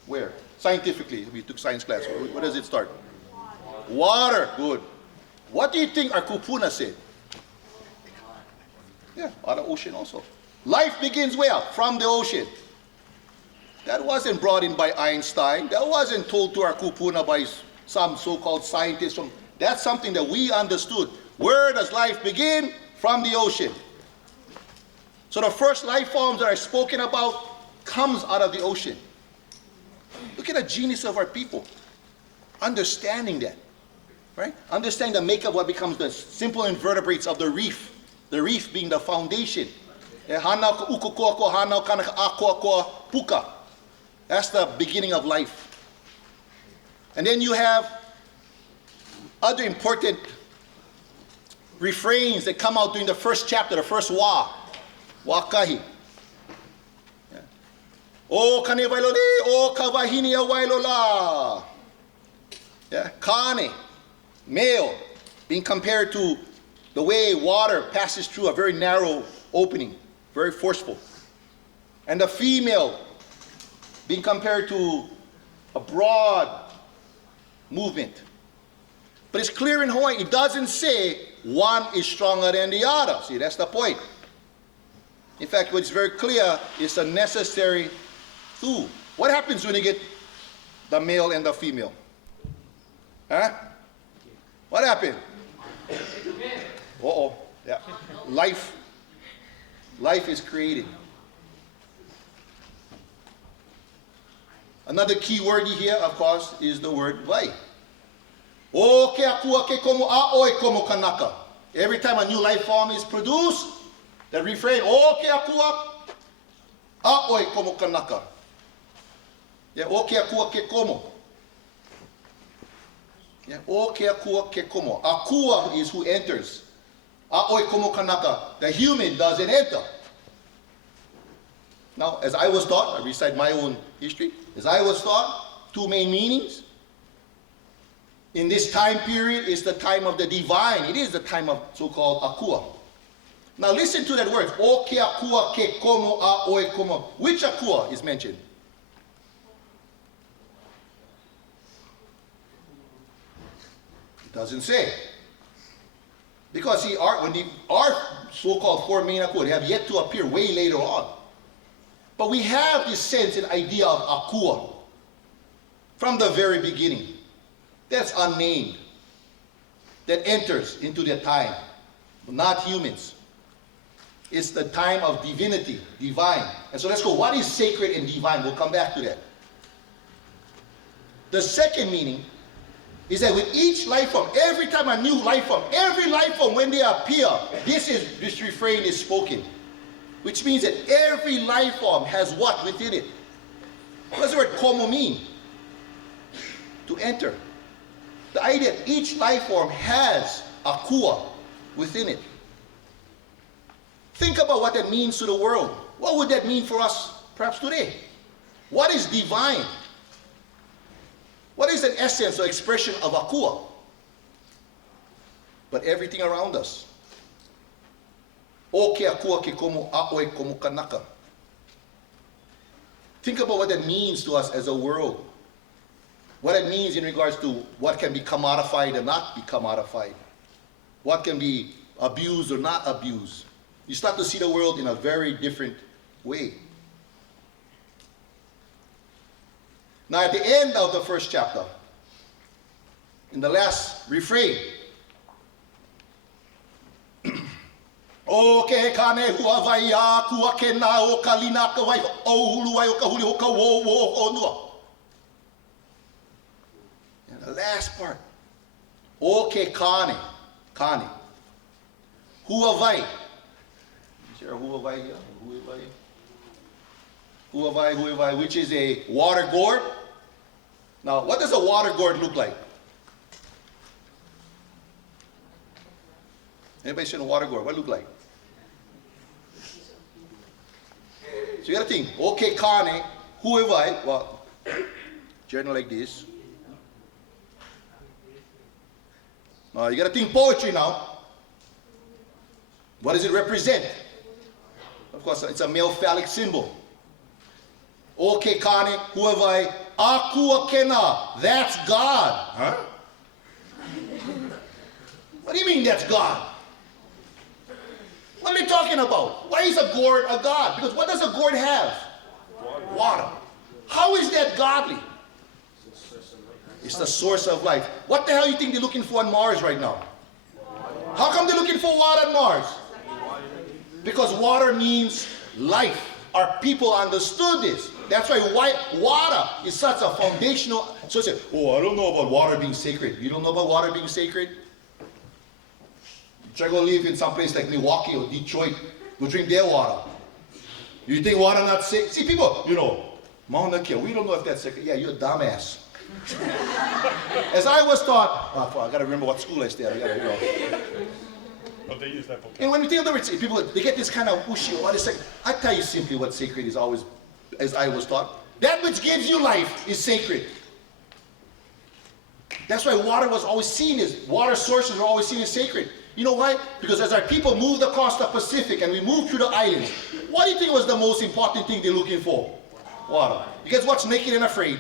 Where? Scientifically, if you took science class, where does it start? Water. Good. What do you think our kupuna said? Yeah, out of ocean also. Life begins where? From the ocean. That wasn't brought in by Einstein. That wasn't told to our kupuna by some so-called scientists. That's something that we understood. Where does life begin? From the ocean. So the first life forms that are spoken about comes out of the ocean. Look at the genius of our people. Understanding that. Right? Understanding the makeup of what becomes the simple invertebrates of the reef being the foundation. That's the beginning of life. And then you have other important refrains that come out during the first chapter, the first wakahi. O kane wailole, o kawahini a wailola. Yeah, kane. Male, being compared to the way water passes through a very narrow opening, very forceful. And the female, being compared to a broad movement. But it's clear in Hawaii, it doesn't say one is stronger than the other. See, that's the point. In fact, what's very clear is a necessary two. What happens when you get the male and the female? Huh? What happened? Uh-oh. Yeah. Life is created. Another key word here, of course, is the word vai. O ke akua ke komo a oi komo kanaka. Every time a new life form is produced, the refrain, o ke akua a oi komo kanaka. Yeah, o ke akua ke komo. Yeah, o ke akua ke komo. Akua is who enters. A oi komo kanaka. The human doesn't enter. Now, as I was taught, I recite my own history. As I was taught, two main meanings. In this time period is the time of the divine. It is the time of so-called akua. Now listen to that word. O ke akua ke komo a oi komo. Which akua is mentioned? It doesn't say. Because see, our so-called four main akua, they have yet to appear way later on. But we have this sense and idea of akua from the very beginning. That's unnamed. That enters into their time. Not humans. It's the time of divinity, divine. And so let's go. What is sacred and divine? We'll come back to that. The second meaning is that with each life form, every time a new life form, every life form when they appear, this refrain is spoken. Which means that every life form has what within it? What does the word komo mean? To enter. The idea that each life form has a akua within it. Think about what that means to the world. What would that mean for us perhaps today? What is divine? What is an essence or expression of akua? But everything around us. O ke akua ke komo a oi komo kanaka. Think about what that means to us as a world. What it means in regards to what can be commodified and not be commodified. What can be abused or not abused. You start to see the world in a very different way. Now at the end of the first chapter, in the last refrain, O ke kane hua vai a kua ke na o ka lina ka vai o hulu vai o ka huli o ka wo o nua. And the last part, o ke kane, hua vai. Is there a hua vai here? Hua vai, which is a water gourd. Now, what does a water gourd look like? Anybody seen a water gourd? What it look like? So you gotta think, okay, kane, hua vai, well, journal like this. You gotta think poetry now. What does it represent? Of course, it's a male phallic symbol. Okay, kane, hua vai, akua kena, that's God. Huh? What do you mean that's God? What are they talking about? Why is a gourd a god? Because what does a gourd have? Water. How is that godly? It's the source of life. What the hell do you think they're looking for on Mars right now? How come they're looking for water on Mars? Because water means life. Our people understood this. That's why water is such a foundational. So say, oh, I don't know about water being sacred. You don't know about water being sacred? Try to go live in some place like Milwaukee or Detroit. Go drink their water. You think water not sacred? See, people, Mauna Kea, we don't know if that's sacred. Yeah, you're a dumbass. As I was taught, I gotta remember what school I stayed at. But they use that vocabulary. And when you think of the words, people, they get this kind of whooshy, what is sacred? I tell you simply what sacred is always, as I was taught. That which gives you life is sacred. That's why water was always seen as, water sources were always seen as sacred. You know why? Because as our people moved across the Pacific and we moved through the islands, what do you think was the most important thing they're looking for? Water. You guys watch Naked and Afraid?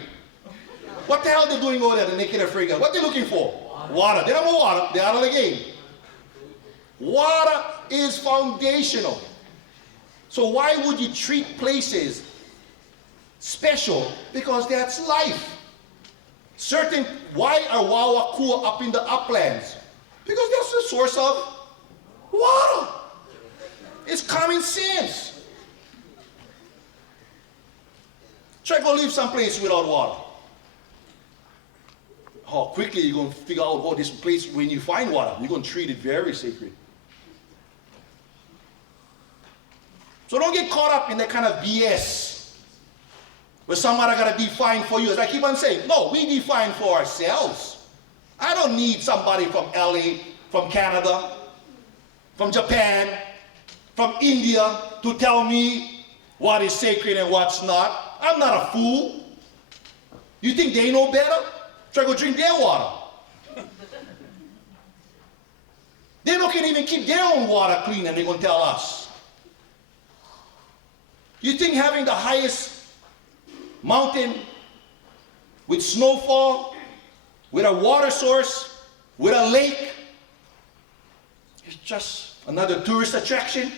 What the hell are they doing over there, the Naked and Afraid guys? What are they looking for? Water. They don't want water. They're out of the game. Water is foundational. So why would you treat places special? Because that's life. Why are Wawakua up in the uplands? Because that's the source of water. It's common sense. Try to live someplace without water. How quickly you're going to figure out, oh, this place, when you find water, you're going to treat it very sacred. So don't get caught up in that kind of BS where somebody got to define for you. As I keep on saying, no, we define for ourselves. I don't need somebody from LA, from Canada, from Japan, from India to tell me what is sacred and what's not. I'm not a fool. You think they know better? Try to go drink their water. They don't can even keep their own water clean and they're going to tell us. You think having the highest mountain with snowfall, with a water source, with a lake, is just another tourist attraction?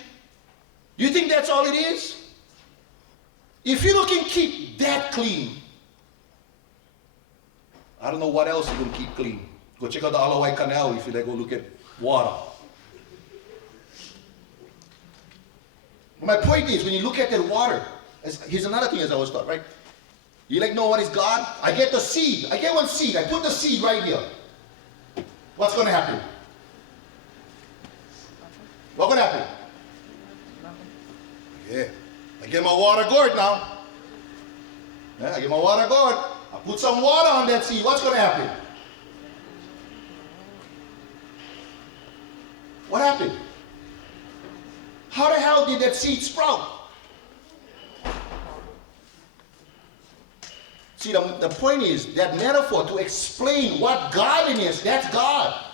You think that's all it is? If you can keep that clean, I don't know what else you're going to keep clean. Go check out the Aloha Canal if you like go look at water. My point is, when you look at that water, here's another thing as I always thought, right? You like know what is God? I get the seed. I get one seed. I put the seed right here. What's going to happen? What's going to happen? Yeah. I get my water gourd now. Yeah, I get my water gourd. I put some water on that seed. What's going to happen? What happened? How the hell did that seed sprout? See, the point is that metaphor to explain what godliness, that's God.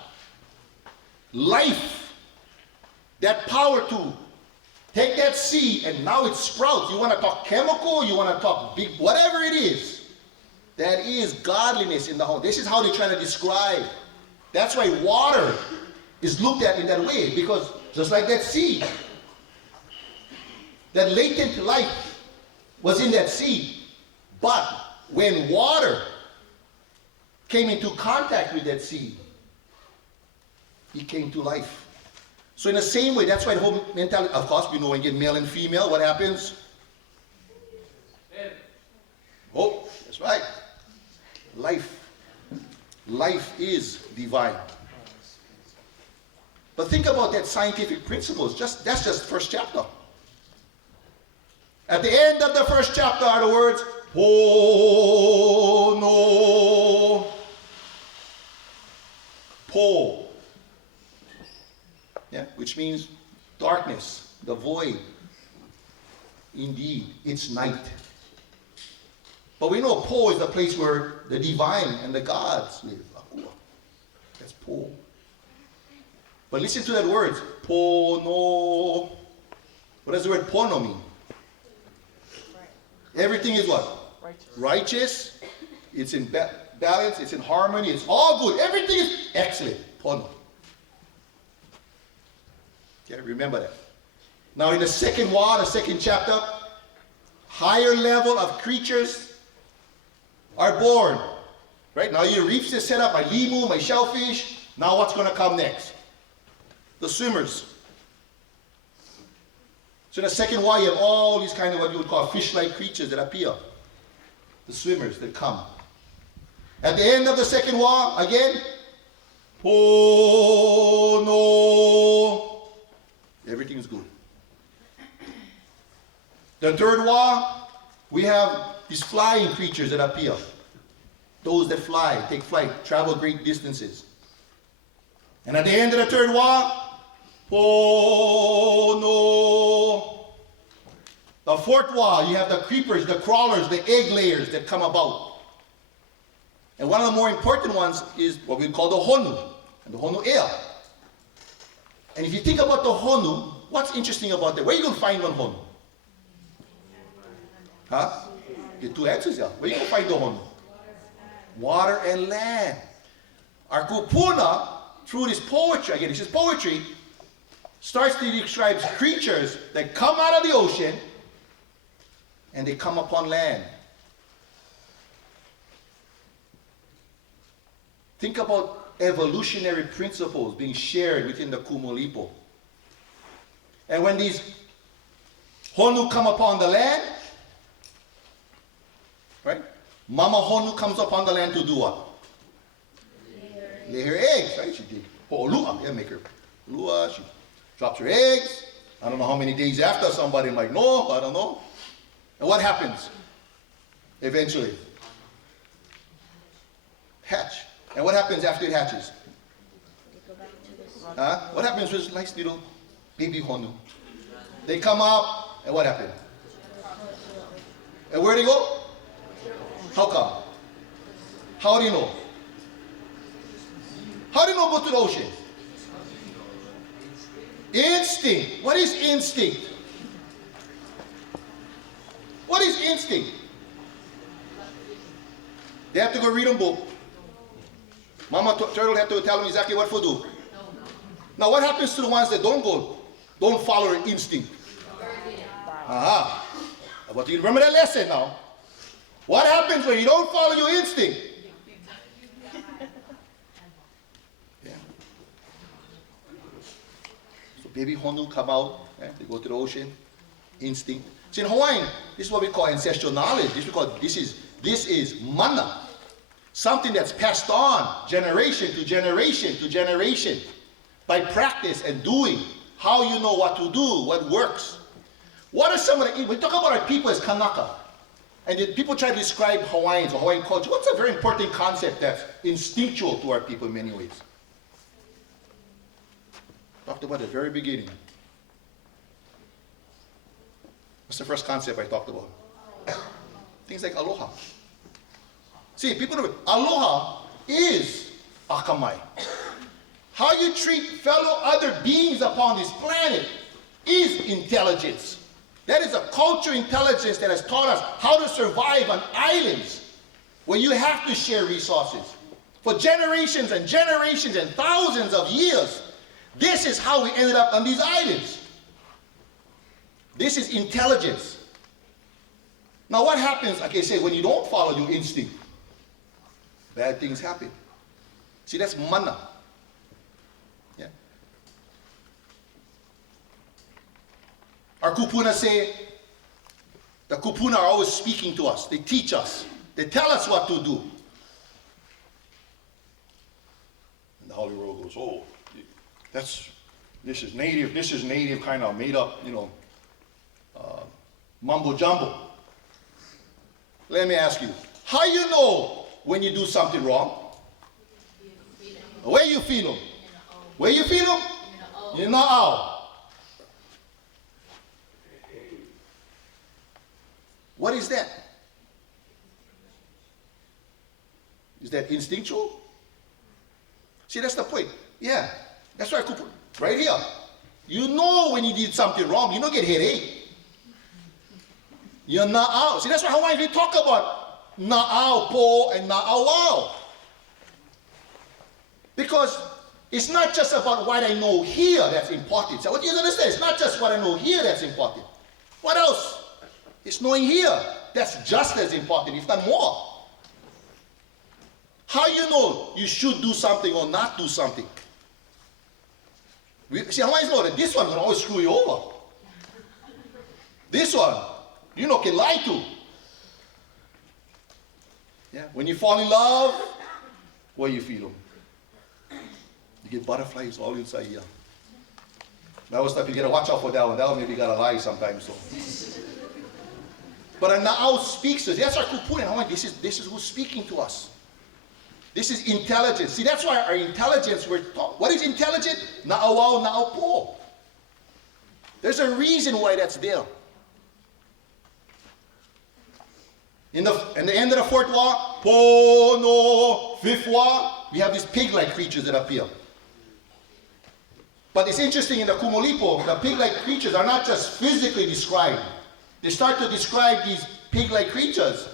Life, that power to take that seed and now it sprouts. You want to talk chemical, you want to talk big, whatever it is. That is godliness in the home. This is how they're trying to describe. That's why water is looked at in that way, because just like that seed, that latent life was in that seed. But when water came into contact with that seed, it came to life. So in the same way, that's why the whole mentality, of course, we know when you get male and female, what happens? Oh, that's right. Life. Life is divine. But think about that scientific principles. That's just first chapter. At the end of the first chapter are the words, Po no Po. Yeah, which means darkness, the void. Indeed, it's night. But we know Po is the place where the divine and the gods live. That's Po. But listen to that word, Po no. What does the word Pono mean? Everything is what? Righteous. It's in balance. It's in harmony. It's all good. Everything is excellent. Pono. Okay, remember that. Now in the second chapter, higher level of creatures are born. Right? Now your reefs are set up, my limu, my shellfish. Now what's going to come next? The swimmers. So in the second Y, you have all these kind of what you would call fish-like creatures that appear. The swimmers that come. At the end of the second Y, again, Po no. Everything is good. The third Y, we have these flying creatures that appear. Those that fly, take flight, travel great distances. And at the end of the third Y, Po no. The fourth Y, you have the creepers, the crawlers, the egg layers that come about. And one of the more important ones is what we call the Honu, and the Honu air. And if you think about the Honu, what's interesting about that? Where are you going to find one Honu? Huh? The two answers here. Where are you going to find the Honu? Water and land. Our kupuna, through this poetry, again, this is poetry, starts to describe creatures that come out of the ocean and they come upon land. Think about evolutionary principles being shared within the Kumulipo. And when these Honu come upon the land, right? Mama Honu comes upon the land to do what? Lay her eggs, right? She did. Ho'olua, yeah, make her lua. She drops her eggs. I don't know how many days after, somebody might know, I don't know. And what happens? Eventually. Hatch. And what happens after it hatches? What happens with nice little baby Honu? They come up, and what happened? And where do they go? How come? How do you know? How do you know go to the ocean? Instinct. What is instinct? What is instinct? They have to go read a book. Mama Turtle have to tell them exactly what to do. Now what happens to the ones that don't go, don't follow their instinct? Aha. But you remember that lesson now. What happens when you don't follow your instinct? Yeah. So baby Honu come out, they go to the ocean, instinct. See, in Hawaiian, this is what we call ancestral knowledge. This is mana. Something that's passed on generation to generation to generation by practice and doing. How you know what to do, what works. What are some of the, we talk about our people as Kanaka, and then people try to describe Hawaiians or Hawaiian culture. What's a very important concept that's instinctual to our people in many ways? Talked about at the very beginning. What's the first concept I talked about? Things like aloha. See, people know aloha is akamai. How you treat fellow other beings upon this planet is intelligence. That is a cultural intelligence that has taught us how to survive on islands where you have to share resources. For generations and generations and thousands of years, this is how we ended up on these islands. This is intelligence. Now what happens, like I say, when you don't follow your instinct? Bad things happen. See, that's mana. Yeah. Our kupuna say, the kupuna are always speaking to us. They teach us. They tell us what to do. And the Holy World goes, oh, this is native kind of made up, mumbo jumbo. Let me ask you, how you know when you do something wrong? Where you feel them? Where you feel them? You know how. What is that? Is that instinctual? See, that's the point. Yeah, that's why I could put right here. You know when you did something wrong. You don't get headache. You're na'au. See, that's why Hawaiians, we talk about na'au po and na'au wao. Because it's not just about what I know here that's important. So what you understand, it's not just what I know here that's important. What else? It's knowing here. That's just as important, if not more. How you know you should do something or not do something? See, Hawaiians know that this one can always screw you over. This one, can lie to. Yeah, when you fall in love, what do you feel? You get butterflies all inside here. That was stuff you gotta watch out for that one. That one maybe gotta lie sometimes. So. But a na'au speaks to us. That's our kupuna. This is who's speaking to us. This is intelligence. See, that's why our intelligence, we're taught. What is intelligent? Na'awao, na'apo. There's a reason why that's there. In the end of the fourth wa, po no, fifth wa, we have these pig-like creatures that appear. But it's interesting, in the Kumulipo, the pig-like creatures are not just physically described. They start to describe these pig-like creatures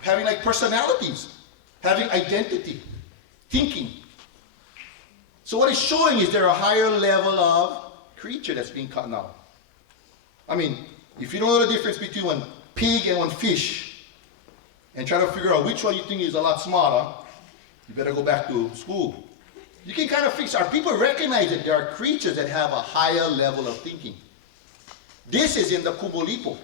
having like personalities, having identity, thinking. So what it's showing is they're a higher level of creature that's being cut now. I mean, if you don't know the difference between one pig and one fish, and try to figure out which one you think is a lot smarter, you better go back to school. You can kind of fix, our people recognize that there are creatures that have a higher level of thinking. This is in the Kumulipo.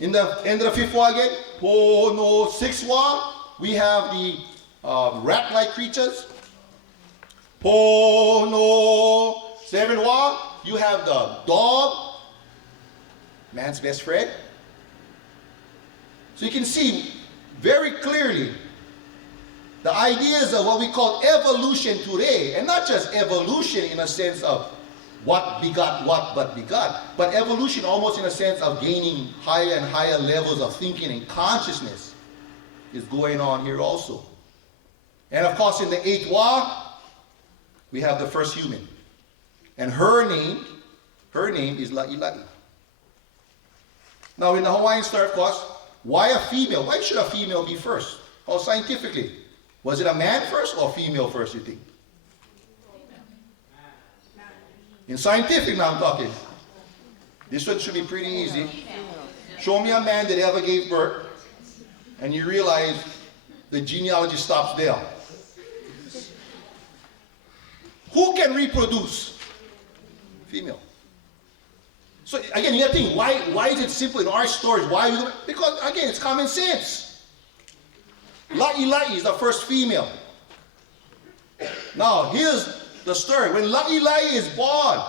In the end of the fifth wa again, oh no, sixth wa, we have the rat-like creatures. Oh no, seventh wa, you have the dog, man's best friend. So you can see very clearly the ideas of what we call evolution today, and not just evolution in a sense of what begot what but begot, but evolution almost in a sense of gaining higher and higher levels of thinking and consciousness is going on here also. And of course in the eighth wa, we have the first human. And her name is La'ila'i. Now in the Hawaiian story, of course, why a female? Why should a female be first? How scientifically? Was it a man first or female first, you think? In scientific now I'm talking. This one should be pretty easy. Show me a man that ever gave birth and you realize the genealogy stops there. Who can reproduce? Female. So again, you gotta think, why is it simple in our stories? Because again, it's common sense. La'ila'i is the first female. Now, here's the story. When La'ila'i is born,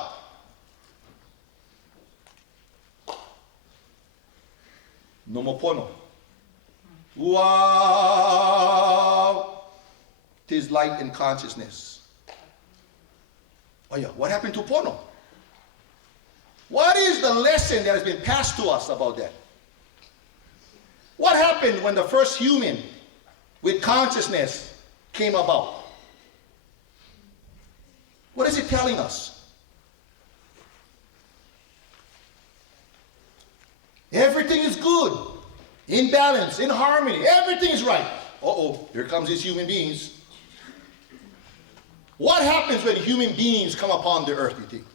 no more pono. Wow! 'Tis light and consciousness. Oh yeah, what happened to pono? What is the lesson that has been passed to us about that? What happened when the first human with consciousness came about? What is it telling us? Everything is good, in balance, in harmony, everything is right. Uh-oh, here comes these human beings. What happens when human beings come upon the earth, you think?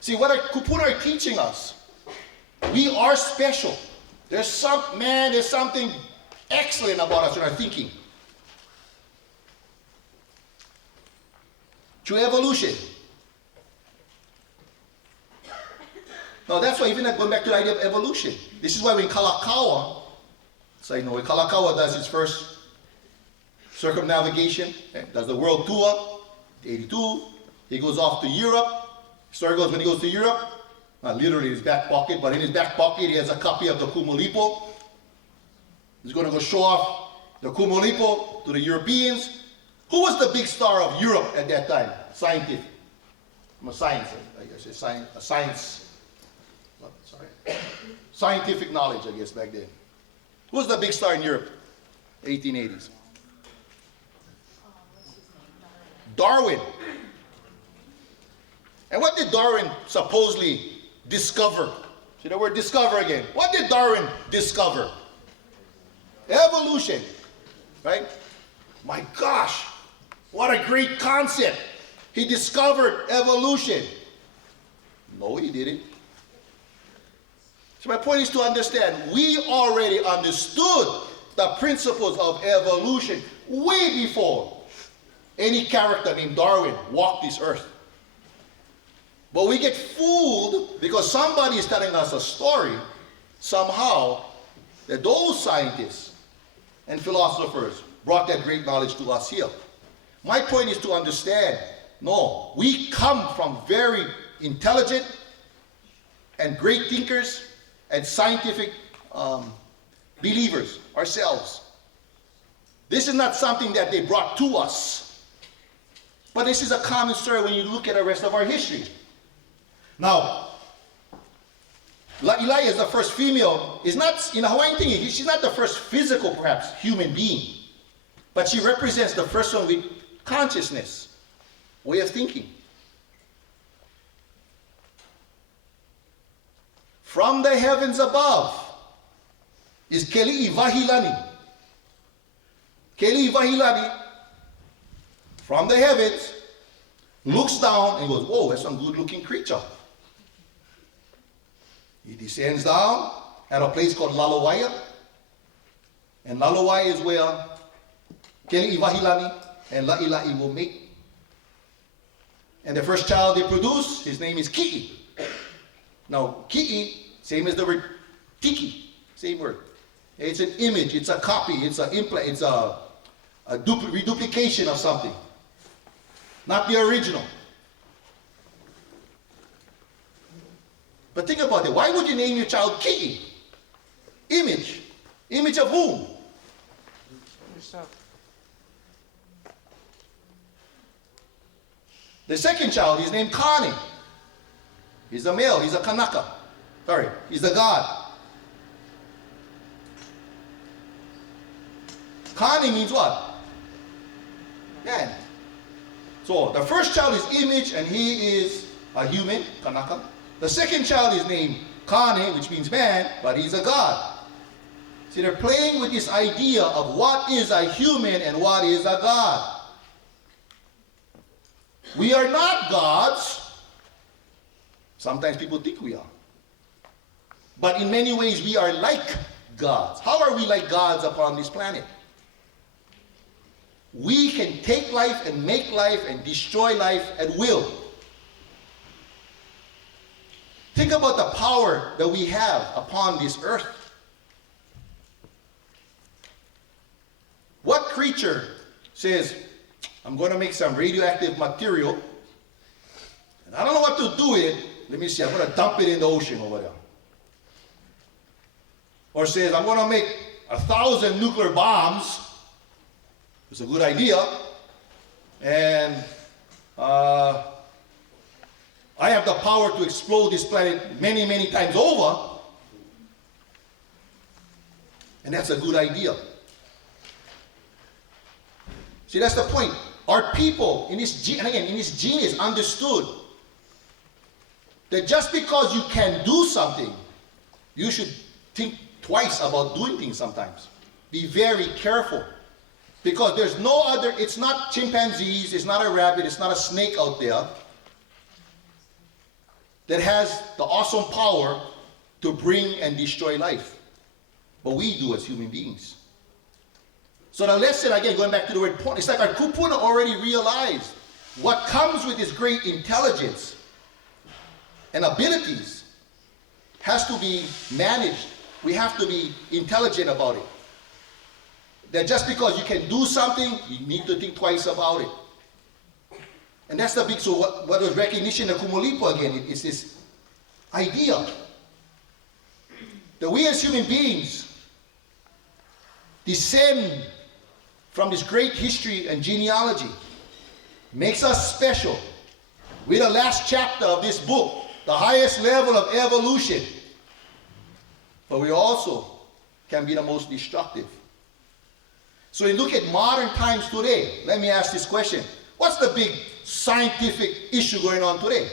See, what Kupuna are teaching us, we are special. There's something excellent about us in our thinking. Through evolution. Now that's why even going back to the idea of evolution. This is why when Kaleikoa, so you know when Kaleikoa does his first circumnavigation, does the world tour, 82, he goes off to Europe. Story goes when he goes to Europe, not literally in his back pocket, but in his back pocket he has a copy of the Kumulipo. He's going to go show off the Kumulipo to the Europeans. Who was the big star of Europe at that time? Scientific. I'm a scientist, I guess. Scientific knowledge, I guess, back then. Who was the big star in Europe? 1880s. Darwin. And what did Darwin supposedly discover? See the word discover again. What did Darwin discover? Evolution. Right? My gosh, what a great concept. He discovered evolution. No, he didn't. So my point is to understand, we already understood the principles of evolution way before any character named Darwin walked this earth. But we get fooled because somebody is telling us a story somehow that those scientists and philosophers brought that great knowledge to us here. My point is to understand, no, we come from very intelligent and great thinkers and scientific believers ourselves. This is not something that they brought to us, but this is a common story when you look at the rest of our history. Now, La'ila'i is the first female, is not, in a Hawaiian thing, she's not the first physical, perhaps, human being, but she represents the first one with consciousness, way of thinking. From the heavens above is Keli'i Vahilani. Keli'i Vahilani, from the heavens, looks down and goes, whoa, that's some good looking creature. He descends down at a place called Lalawaya. And Lalawaya is where Keli Iwahilani and La'ila'i will mate. And the first child they produce, his name is Ki'i. Now, Ki'i, same as the word tiki, same word. It's an image, it's a copy, it's a reduplication of something. Not the original. But think about it. Why would you name your child Ki'i? Image. Image of whom? Yourself. The second child is named Kane. He's a male. He's a Kanaka. Sorry. He's a god. Kane means what? Man. So the first child is image, and he is a human, Kanaka. The second child is named Kane, which means man, but he's a god. See, they're playing with this idea of what is a human and what is a god. We are not gods. Sometimes people think we are. But in many ways, we are like gods. How are we like gods upon this planet? We can take life and make life and destroy life at will. Think about the power that we have upon this earth. What creature says, I'm going to make some radioactive material, and I don't know what to do with it. Let me see, I'm going to dump it in the ocean over there. Or says, I'm going to make 1,000 nuclear bombs. It's a good idea. And I have the power to explode this planet many, many times over. And that's a good idea. See, that's the point. Our people in this genius understood that just because you can do something, you should think twice about doing things sometimes. Be very careful. Because there's no other, it's not chimpanzees, it's not a rabbit, it's not a snake out there that has the awesome power to bring and destroy life. But we do as human beings. So the lesson, again, going back to the word point, it's like our kupuna already realized what comes with this great intelligence and abilities has to be managed. We have to be intelligent about it. That just because you can do something, you need to think twice about it. And that's the big, so what was recognition of Kumulipo again, it's this idea that we as human beings descend from this great history and genealogy. Makes us special. We're the last chapter of this book, the highest level of evolution. But we also can be the most destructive. So you look at modern times today, let me ask this question. What's the big scientific issue going on today?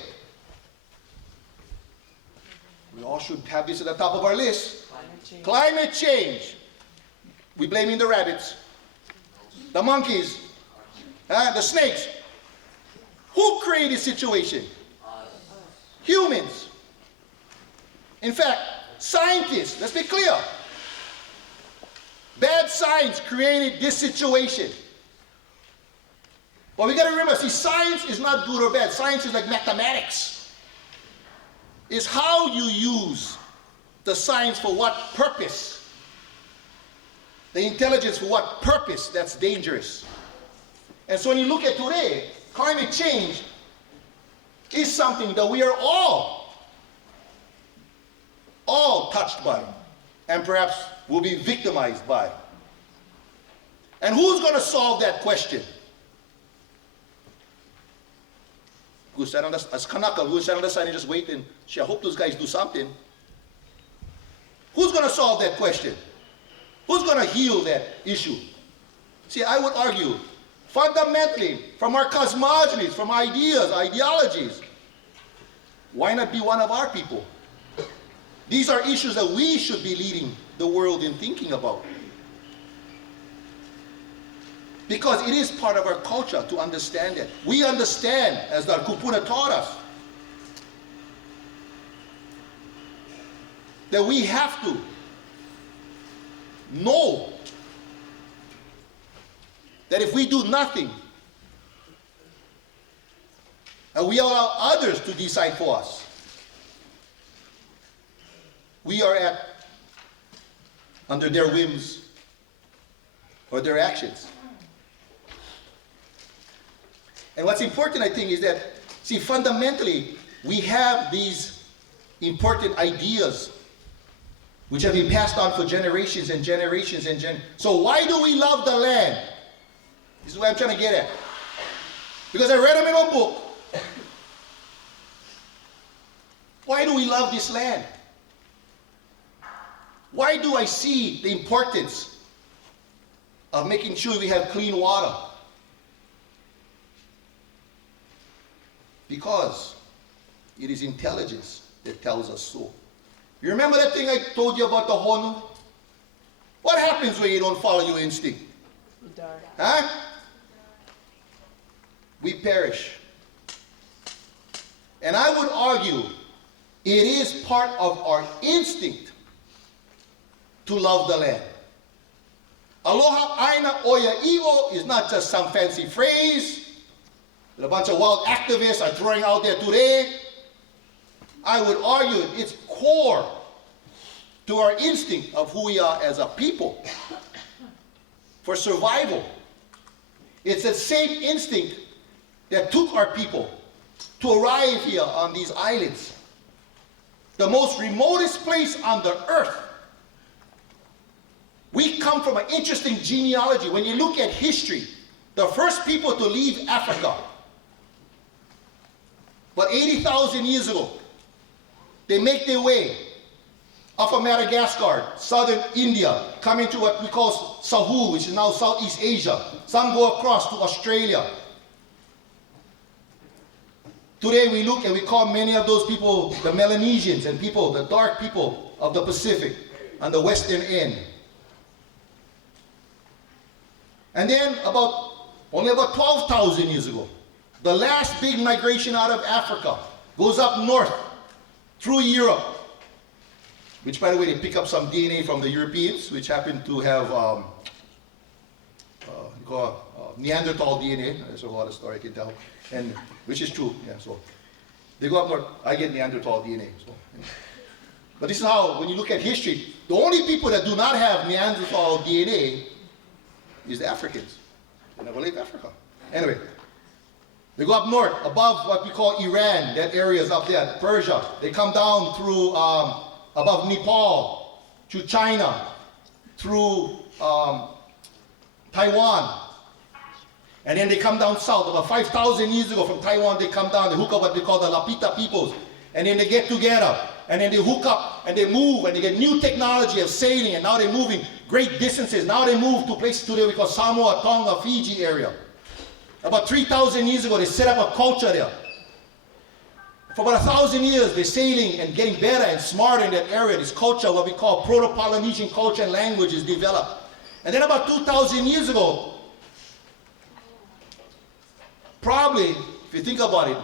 We all should have this at the top of our list. Climate change. We blaming the rabbits, the monkeys, the snakes. Who created this situation? Humans. In fact, scientists, let's be clear. Bad science created this situation. But we got to remember, see, science is not good or bad. Science is like mathematics. It's how you use the science for what purpose. The intelligence for what purpose that's dangerous. And so when you look at today, climate change is something that we are all touched by, and perhaps will be victimized by. And who's going to solve that question? As Kanaka, who stand on the side and just wait and I hope those guys do something. Who's going to solve that question? Who's going to heal that issue? See, I would argue, fundamentally, from our cosmogonies, from ideas, ideologies, why not be one of our people? These are issues that we should be leading the world in thinking about. Because it is part of our culture to understand it. We understand, as the kupuna taught us, that we have to know that if we do nothing, and we allow others to decide for us, we are under their whims or their actions. And what's important, I think, is that, see, fundamentally, we have these important ideas which have been passed on for generations and generations and so why do we love the land? This is what I'm trying to get at. Because I read them in a book. Why do we love this land? Why do I see the importance of making sure we have clean water? Because it is intelligence that tells us so. You remember that thing I told you about the honu? What happens when you don't follow your instinct? You die. Huh? We perish. And I would argue it is part of our instinct to love the land. Aloha, Aina, Oya, Iwo is not just some fancy phrase that a bunch of wild activists are throwing out there today. I would argue it's core to our instinct of who we are as a people for survival. It's the same instinct that took our people to arrive here on these islands, the most remotest place on the earth. We come from an interesting genealogy. When you look at history, the first people to leave Africa, about 80,000 years ago, they make their way off of Madagascar, southern India, coming to what we call Sahul, which is now Southeast Asia. Some go across to Australia. Today we look and we call many of those people the Melanesians and people, the dark people of the Pacific on the western end. And then only about 12,000 years ago, the last big migration out of Africa goes up north through Europe, which, by the way, they pick up some DNA from the Europeans, which happen to have Neanderthal DNA. There's a lot of story I can tell, and which is true. Yeah, so they go up north. I get Neanderthal DNA. So, but this is how, when you look at history, the only people that do not have Neanderthal DNA is the Africans. They never leave Africa. Anyway, they go up north, above what we call Iran. That area is up there, Persia. They come down through above Nepal, to China, through Taiwan. And then they come down south. About 5,000 years ago from Taiwan, they come down, they hook up what we call the Lapita peoples. And then they get together, and then they hook up, and they move, and they get new technology of sailing, and now they're moving great distances. Now they move to places today we call Samoa, Tonga, Fiji area. About 3,000 years ago, they set up a culture there. For about 1,000 years, they're sailing and getting better and smarter in that area. This culture, what we call Proto-Polynesian culture and language, is developed. And then about 2,000 years ago, probably, if you think about it,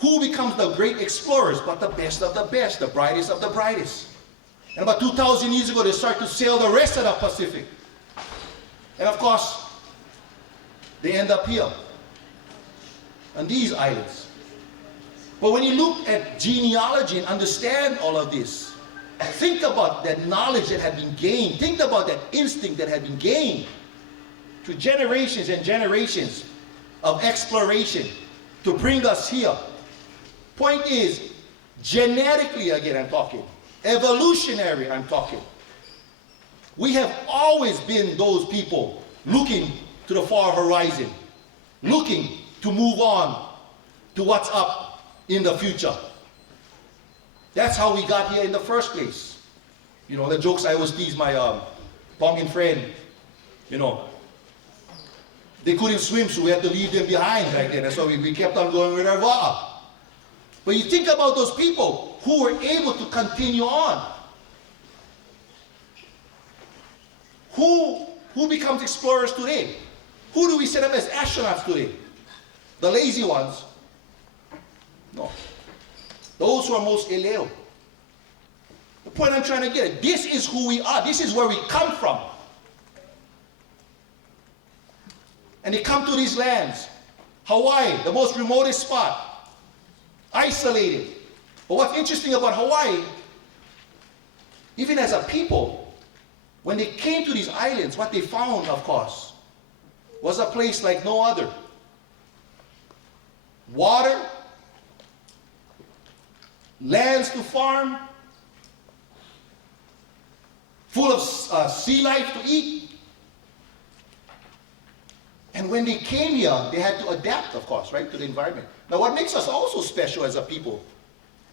who becomes the great explorers but the best of the best, the brightest of the brightest? And about 2,000 years ago, they start to sail the rest of the Pacific. And of course, they end up here, on these islands. But when you look at genealogy and understand all of this, think about that knowledge that had been gained. Think about that instinct that had been gained through generations and generations of exploration to bring us here. Point is, genetically, again I'm talking, evolutionary I'm talking, we have always been those people looking to the far horizon, looking to move on to what's up in the future. That's how we got here in the first place. You know, the jokes I always tease my Tongan friend, you know, they couldn't swim, so we had to leave them behind back then. And so we kept on going with our wa'a. But you think about those people who were able to continue on. Who becomes explorers today? Who do we set up as astronauts today? The lazy ones? No. Those who are most eleo. The point I'm trying to get at, this is who we are. This is where we come from. And they come to these lands. Hawaii, the most remotest spot. Isolated. But what's interesting about Hawaii, even as a people, when they came to these islands, what they found, of course, was a place like no other. Water, lands to farm, full of sea life to eat. And when they came here, they had to adapt, of course, right, to the environment. Now, what makes us also special as a people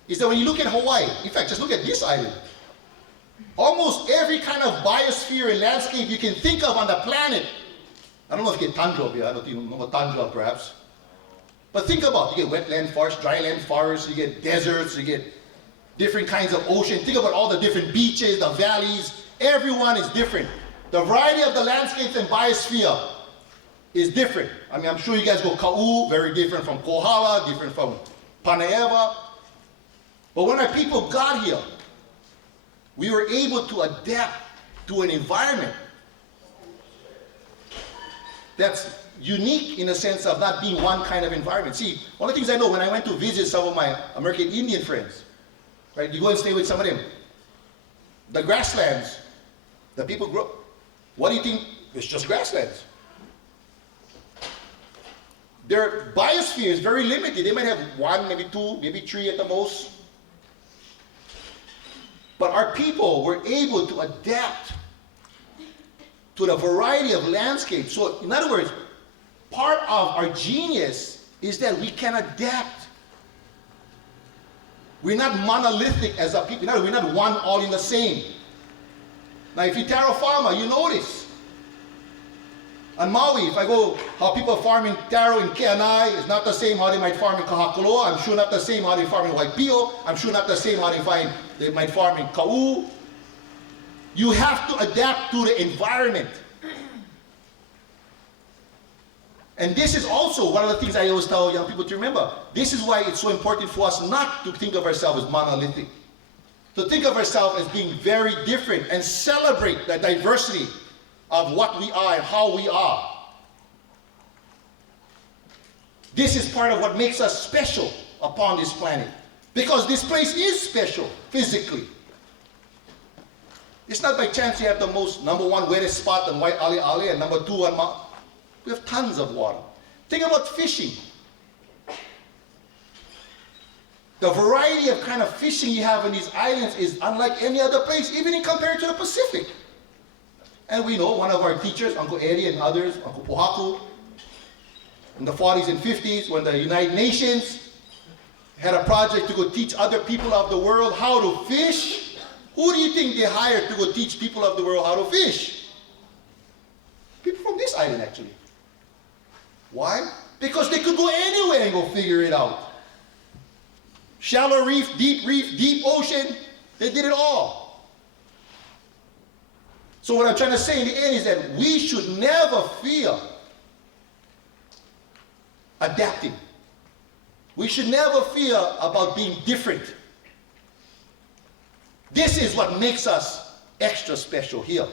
is that when you look at Hawaii, in fact, just look at this island. Almost every kind of biosphere and landscape you can think of on the planet. I don't know if you get tundra up here. I don't even know what tundra perhaps. But think about it. You get wetland forests, dryland forests, you get deserts, you get different kinds of ocean. Think about all the different beaches, the valleys. Everyone is different. The variety of the landscapes and biosphere is different. I mean, I'm sure you guys go Kaʻeo, very different from Kohala, different from Panaeva. But when our people got here, we were able to adapt to an environment that's unique in the sense of not being one kind of environment. See, one of the things I know when I went to visit some of my American Indian friends, right? You go and stay with some of them. The grasslands that people grow, what do you think? It's just grasslands. Their biosphere is very limited. They might have one, maybe two, maybe three at the most. But our people were able to adapt to the variety of landscapes. So, in other words, part of our genius is that we can adapt. We're not monolithic as a people. We're not one all in the same. Now, if you're terra farmer, you notice. On Maui, if I go, how people farm in taro in Keanai is not the same how they might farm in Kahakoloa. I'm sure not the same how they farm in Waipio. I'm sure not the same how they might farm in Kaʻu. You have to adapt to the environment. And this is also one of the things I always tell young people to remember. This is why it's so important for us not to think of ourselves as monolithic. To think of ourselves as being very different and celebrate the diversity of what we are and how we are. This is part of what makes us special upon this planet. Because this place is special physically. It's not by chance you have the most #1 wettest spot on White Ale Ale and #2 on Mount. We have tons of water. Think about fishing. The variety of kind of fishing you have in these islands is unlike any other place, even in compared to the Pacific. And we know one of our teachers, Uncle Eddie and others, Uncle Pohaku, in the 40s and 50s, when the United Nations had a project to go teach other people of the world how to fish, who do you think they hired to go teach people of the world how to fish? People from this island, actually. Why? Because they could go anywhere and go figure it out. Shallow reef, deep ocean, they did it all. So what I'm trying to say in the end is that we should never fear adapting. We should never fear about being different. This is what makes us extra special here.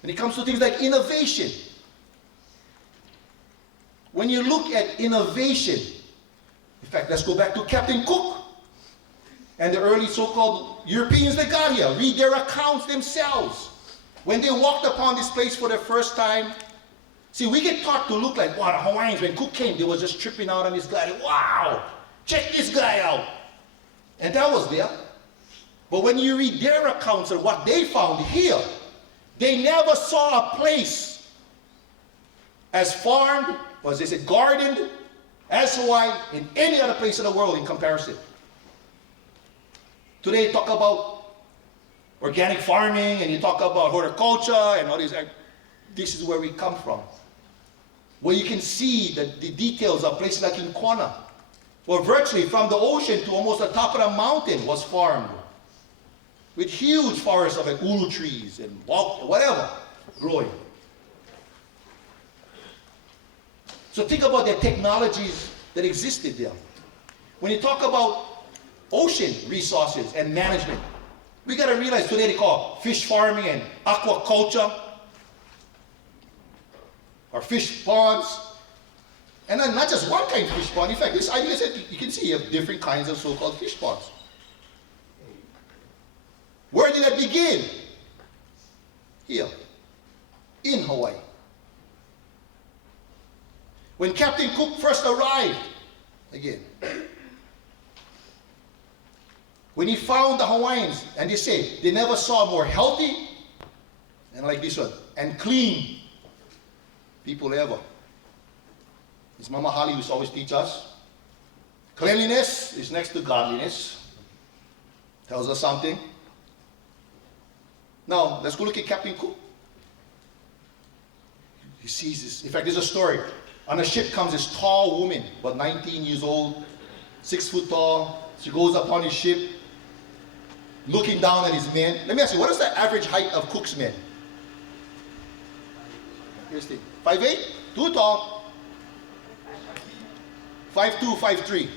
When it comes to things like innovation, when you look at innovation, in fact, let's go back to Captain Cook and the early so-called Europeans that got here. Read their accounts themselves. When they walked upon this place for the first time, see, we get taught to look like, wow, the Hawaiians, when Cook came, they were just tripping out on this guy. Wow, check this guy out. And that was there. But when you read their accounts of what they found here, they never saw a place as farmed, or as they said, gardened, as Hawaii, in any other place in the world in comparison. Today, talk about organic farming, and you talk about horticulture, and all these. This is where we come from. Where you can see the details of places like in Kona, where virtually from the ocean to almost the top of the mountain was farmed. with huge forests of like ulu trees and whatever growing. So think about the technologies that existed there. When you talk about ocean resources and management, we got to realize today they call fish farming and aquaculture, or fish ponds. And then not just one kind of fish pond. In fact, this idea said you can see you have different kinds of so-called fish ponds. Where did that begin? Here, in Hawaii. When Captain Cook first arrived, again, when he found the Hawaiians, and they say they never saw more healthy, and like this one, and clean people ever. His Mama Holly used to always teach us, cleanliness is next to godliness. Tells us something. Now, let's go look at Captain Cook. He sees this. In fact, there's a story. On a ship comes this tall woman, about 19 years old, 6 foot tall. She goes up on his ship, looking down at his men. Let me ask you, what is the average height of Cook's men? Here's the 5'8", too tall. 5'2", 5'3".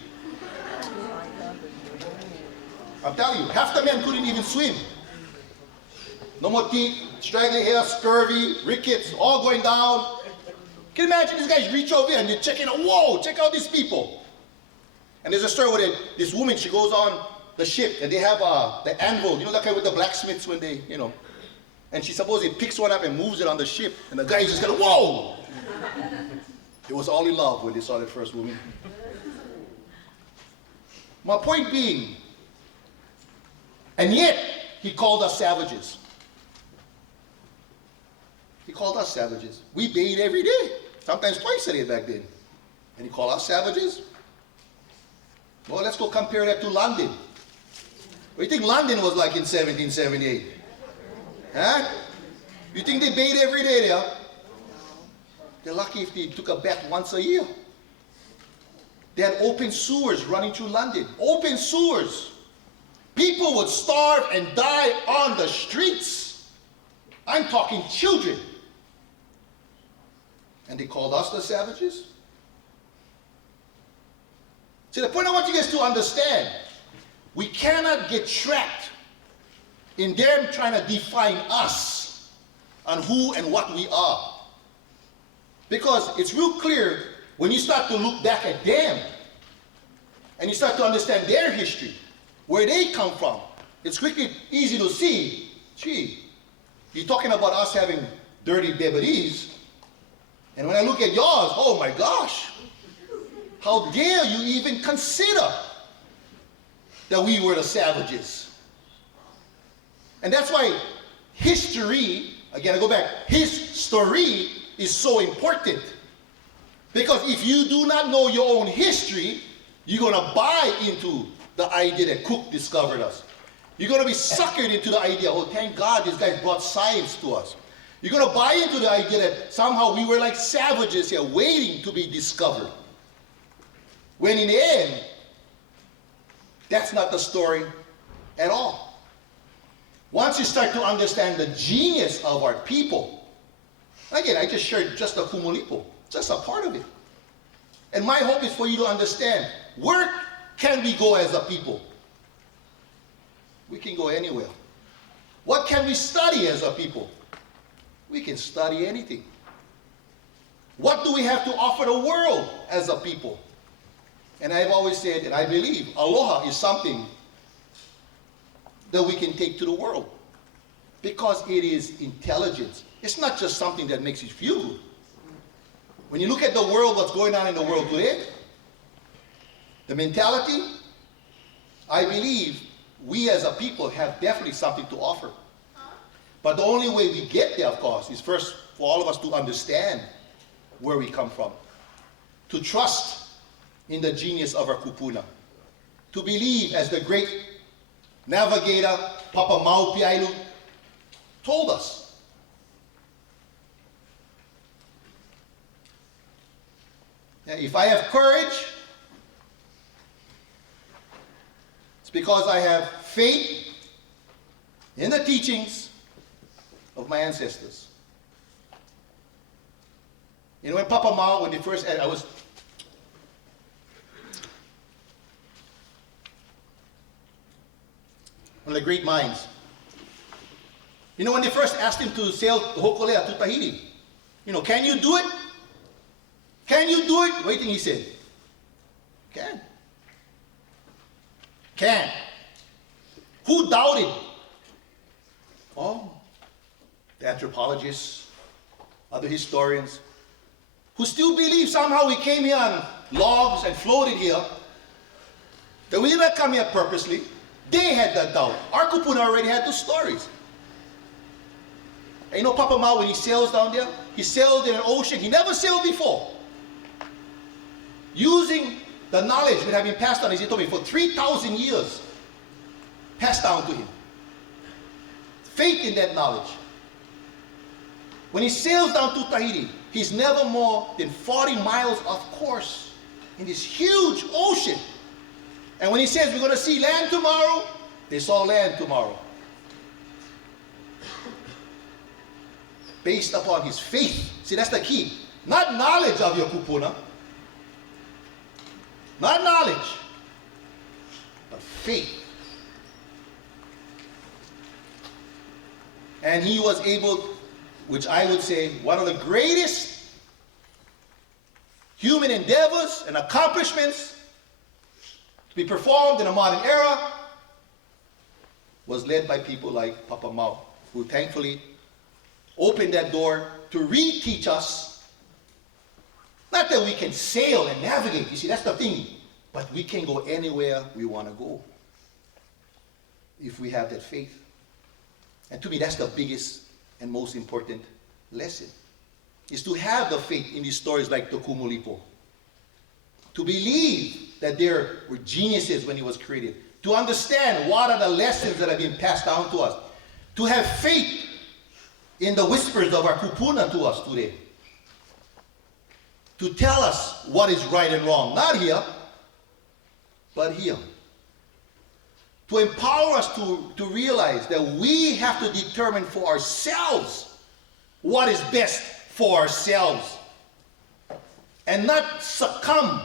I'm telling you, half the men couldn't even swim. No more teeth, straggly hair, scurvy, rickets, all going down. Can you imagine these guys reach over here and they're checking out, whoa, check out these people. And there's a story where this woman, she goes on the ship and they have the anvil, you know that kind with the blacksmiths when they, you know. And she supposedly picks one up and moves it on the ship. And the guys just go, whoa. It was all in love when they saw the first woman. My point being, and yet he called us savages. He called us savages. We bathed every day, sometimes twice a day back then. And he called us savages? Well, let's go compare that to London. What do you think London was like in 1778? Huh? You think they bathed every day there? They're lucky if they took a bath once a year. They had open sewers running through London. Open sewers. People would starve and die on the streets. I'm talking children. And they called us the savages? See, the point I want you guys to understand, we cannot get trapped in them trying to define us on who and what we are. Because it's real clear when you start to look back at them and you start to understand their history, where they come from, it's quickly easy to see, gee, you're talking about us having dirty bebedis, and when I look at yours, oh my gosh, how dare you even consider that we were the savages? And that's why history, again I go back, his story is so important. Because if you do not know your own history, you're going to buy into the idea that Cook discovered us. You're going to be suckered into the idea, oh, thank God this guy brought science to us. You're going to buy into the idea that somehow we were like savages here waiting to be discovered. When in the end, that's not the story at all. Once you start to understand the genius of our people, again, I just shared just the Kumulipo, just a part of it. And my hope is for you to understand, where can we go as a people? We can go anywhere. What can we study as a people? We can study anything. What do we have to offer the world as a people? And I've always said, and I believe, Aloha is something that we can take to the world. Because it is intelligence. It's not just something that makes you feel good. When you look at the world, what's going on in the world today, the mentality, I believe we as a people have definitely something to offer. But the only way we get there, of course, is first for all of us to understand where we come from. To trust in the genius of our kupuna. To believe, as the great navigator, Papa Maupiailu, told us. Now, if I have courage, it's because I have faith in the teachings of my ancestors. You know, when Papa Mao, when they first, I was, one of the great minds. You know, when they first asked him to sail the Hokulea to Tahiti, you know, can you do it? Can you do it? What do you think he said? Can. Can. Who doubted? Oh, the anthropologists, other historians, who still believe somehow we came here on logs and floated here, that we did not come here purposely. They had that doubt. Our kupuna already had those stories. And you know Papa Mao, when he sails down there, he sailed in an ocean he never sailed before. Using the knowledge that had been passed on, as he told me, for 3,000 years, passed down to him. Faith in that knowledge. When he sails down to Tahiti, he's never more than 40 miles off course in this huge ocean. And when he says we're going to see land tomorrow, they saw land tomorrow. Based upon his faith. See, that's the key. Not knowledge of your kupuna. Not knowledge, but faith. And he was able, which I would say, one of the greatest human endeavors and accomplishments to be performed in a modern era was led by people like Papa Mao, who thankfully opened that door to reteach us. Not that we can sail and navigate, you see, that's the thing. But we can go anywhere we want to go if we have that faith. And to me, that's the biggest and most important lesson, is to have the faith in these stories like the Kumulipo. To believe that there were geniuses when it was created. To understand what are the lessons that have been passed down to us. To have faith in the whispers of our kupuna to us today. To tell us what is right and wrong. Not here, but here. To empower us to realize that we have to determine for ourselves what is best for ourselves. And not succumb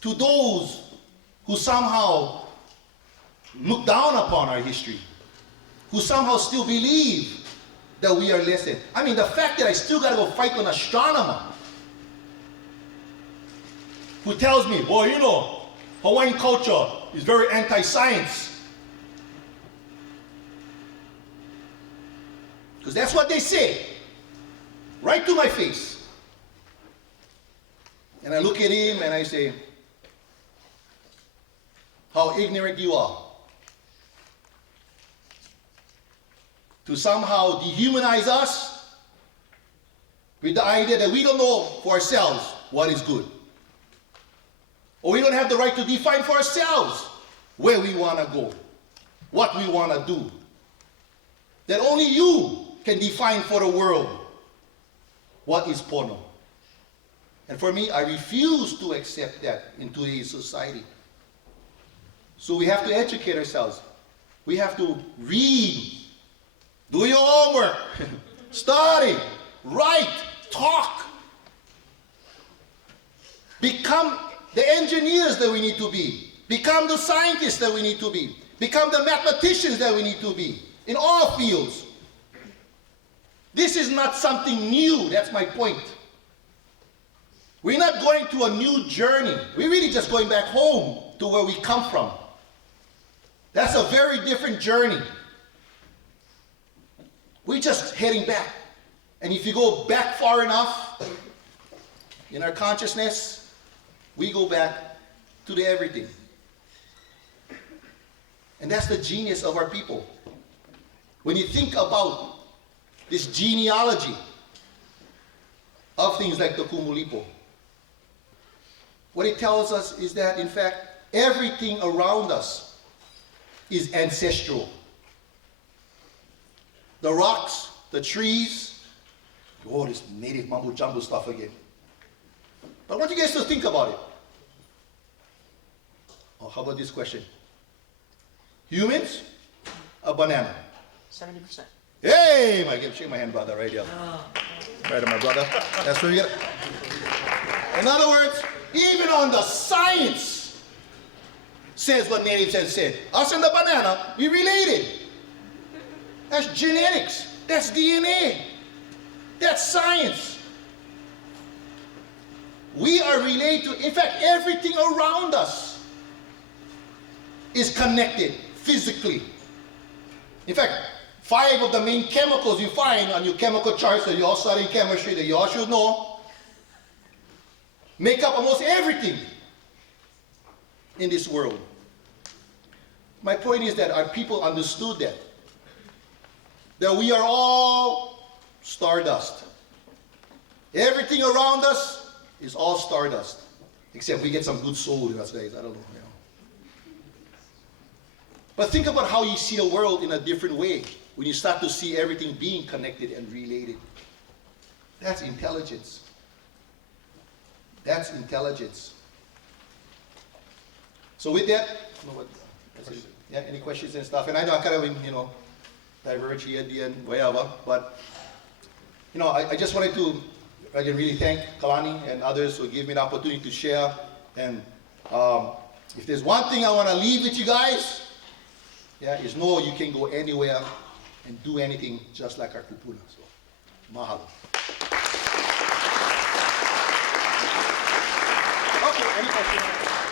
to those who somehow look down upon our history. Who somehow still believe that we are less than. I mean, the fact that I still got to go fight an astronomer who tells me, well, you know, Hawaiian culture is very anti-science. Because that's what they say, right to my face. And I look at him and I say, how ignorant you are. To somehow dehumanize us with the idea that we don't know for ourselves what is good. Or we don't have the right to define for ourselves where we want to go, what we want to do. That only you can define for the world what is pono. And for me, I refuse to accept that in today's society. So we have to educate ourselves. We have to read, do your homework, study, write, talk. Become the engineers that we need to be. Become the scientists that we need to be. Become the mathematicians that we need to be in all fields. This is not something new, that's my point. We're not going to a new journey. We're really just going back home to where we come from. That's a very different journey. We're just heading back. And if you go back far enough in our consciousness, we go back to the everything. And that's the genius of our people. When you think about this genealogy of things like the Kumulipo, what it tells us is that, in fact, everything around us is ancestral. The rocks, the trees, oh, this native mumbo jumbo stuff again. But I want you guys to think about it. Oh, how about this question? Humans a banana? 70%. Hey, shake my hand, brother, right here. Right, my brother. That's where you get it. In other words, even on the science says what natives had said. Us and the banana, we related. That's genetics. That's DNA. That's science. We are related to, in fact, everything around us is connected physically. In fact, 5 of the main chemicals you find on your chemical charts that you all study in chemistry, that you all should know, make up almost everything in this world. My point is that our people understood that we are all stardust. Everything around us is all stardust, except we get some good soul in us days. I don't know. But think about how you see the world in a different way when you start to see everything being connected and related. That's intelligence. That's intelligence. So with that, yeah, any questions and stuff? And I know I kind of, diverge here at the end, whatever, but, I just wanted to, again, really thank Kalani and others who gave me the opportunity to share. And if there's one thing I want to leave with you guys, is know you can go anywhere and do anything just like our kupuna. So, mahalo. Okay, any questions?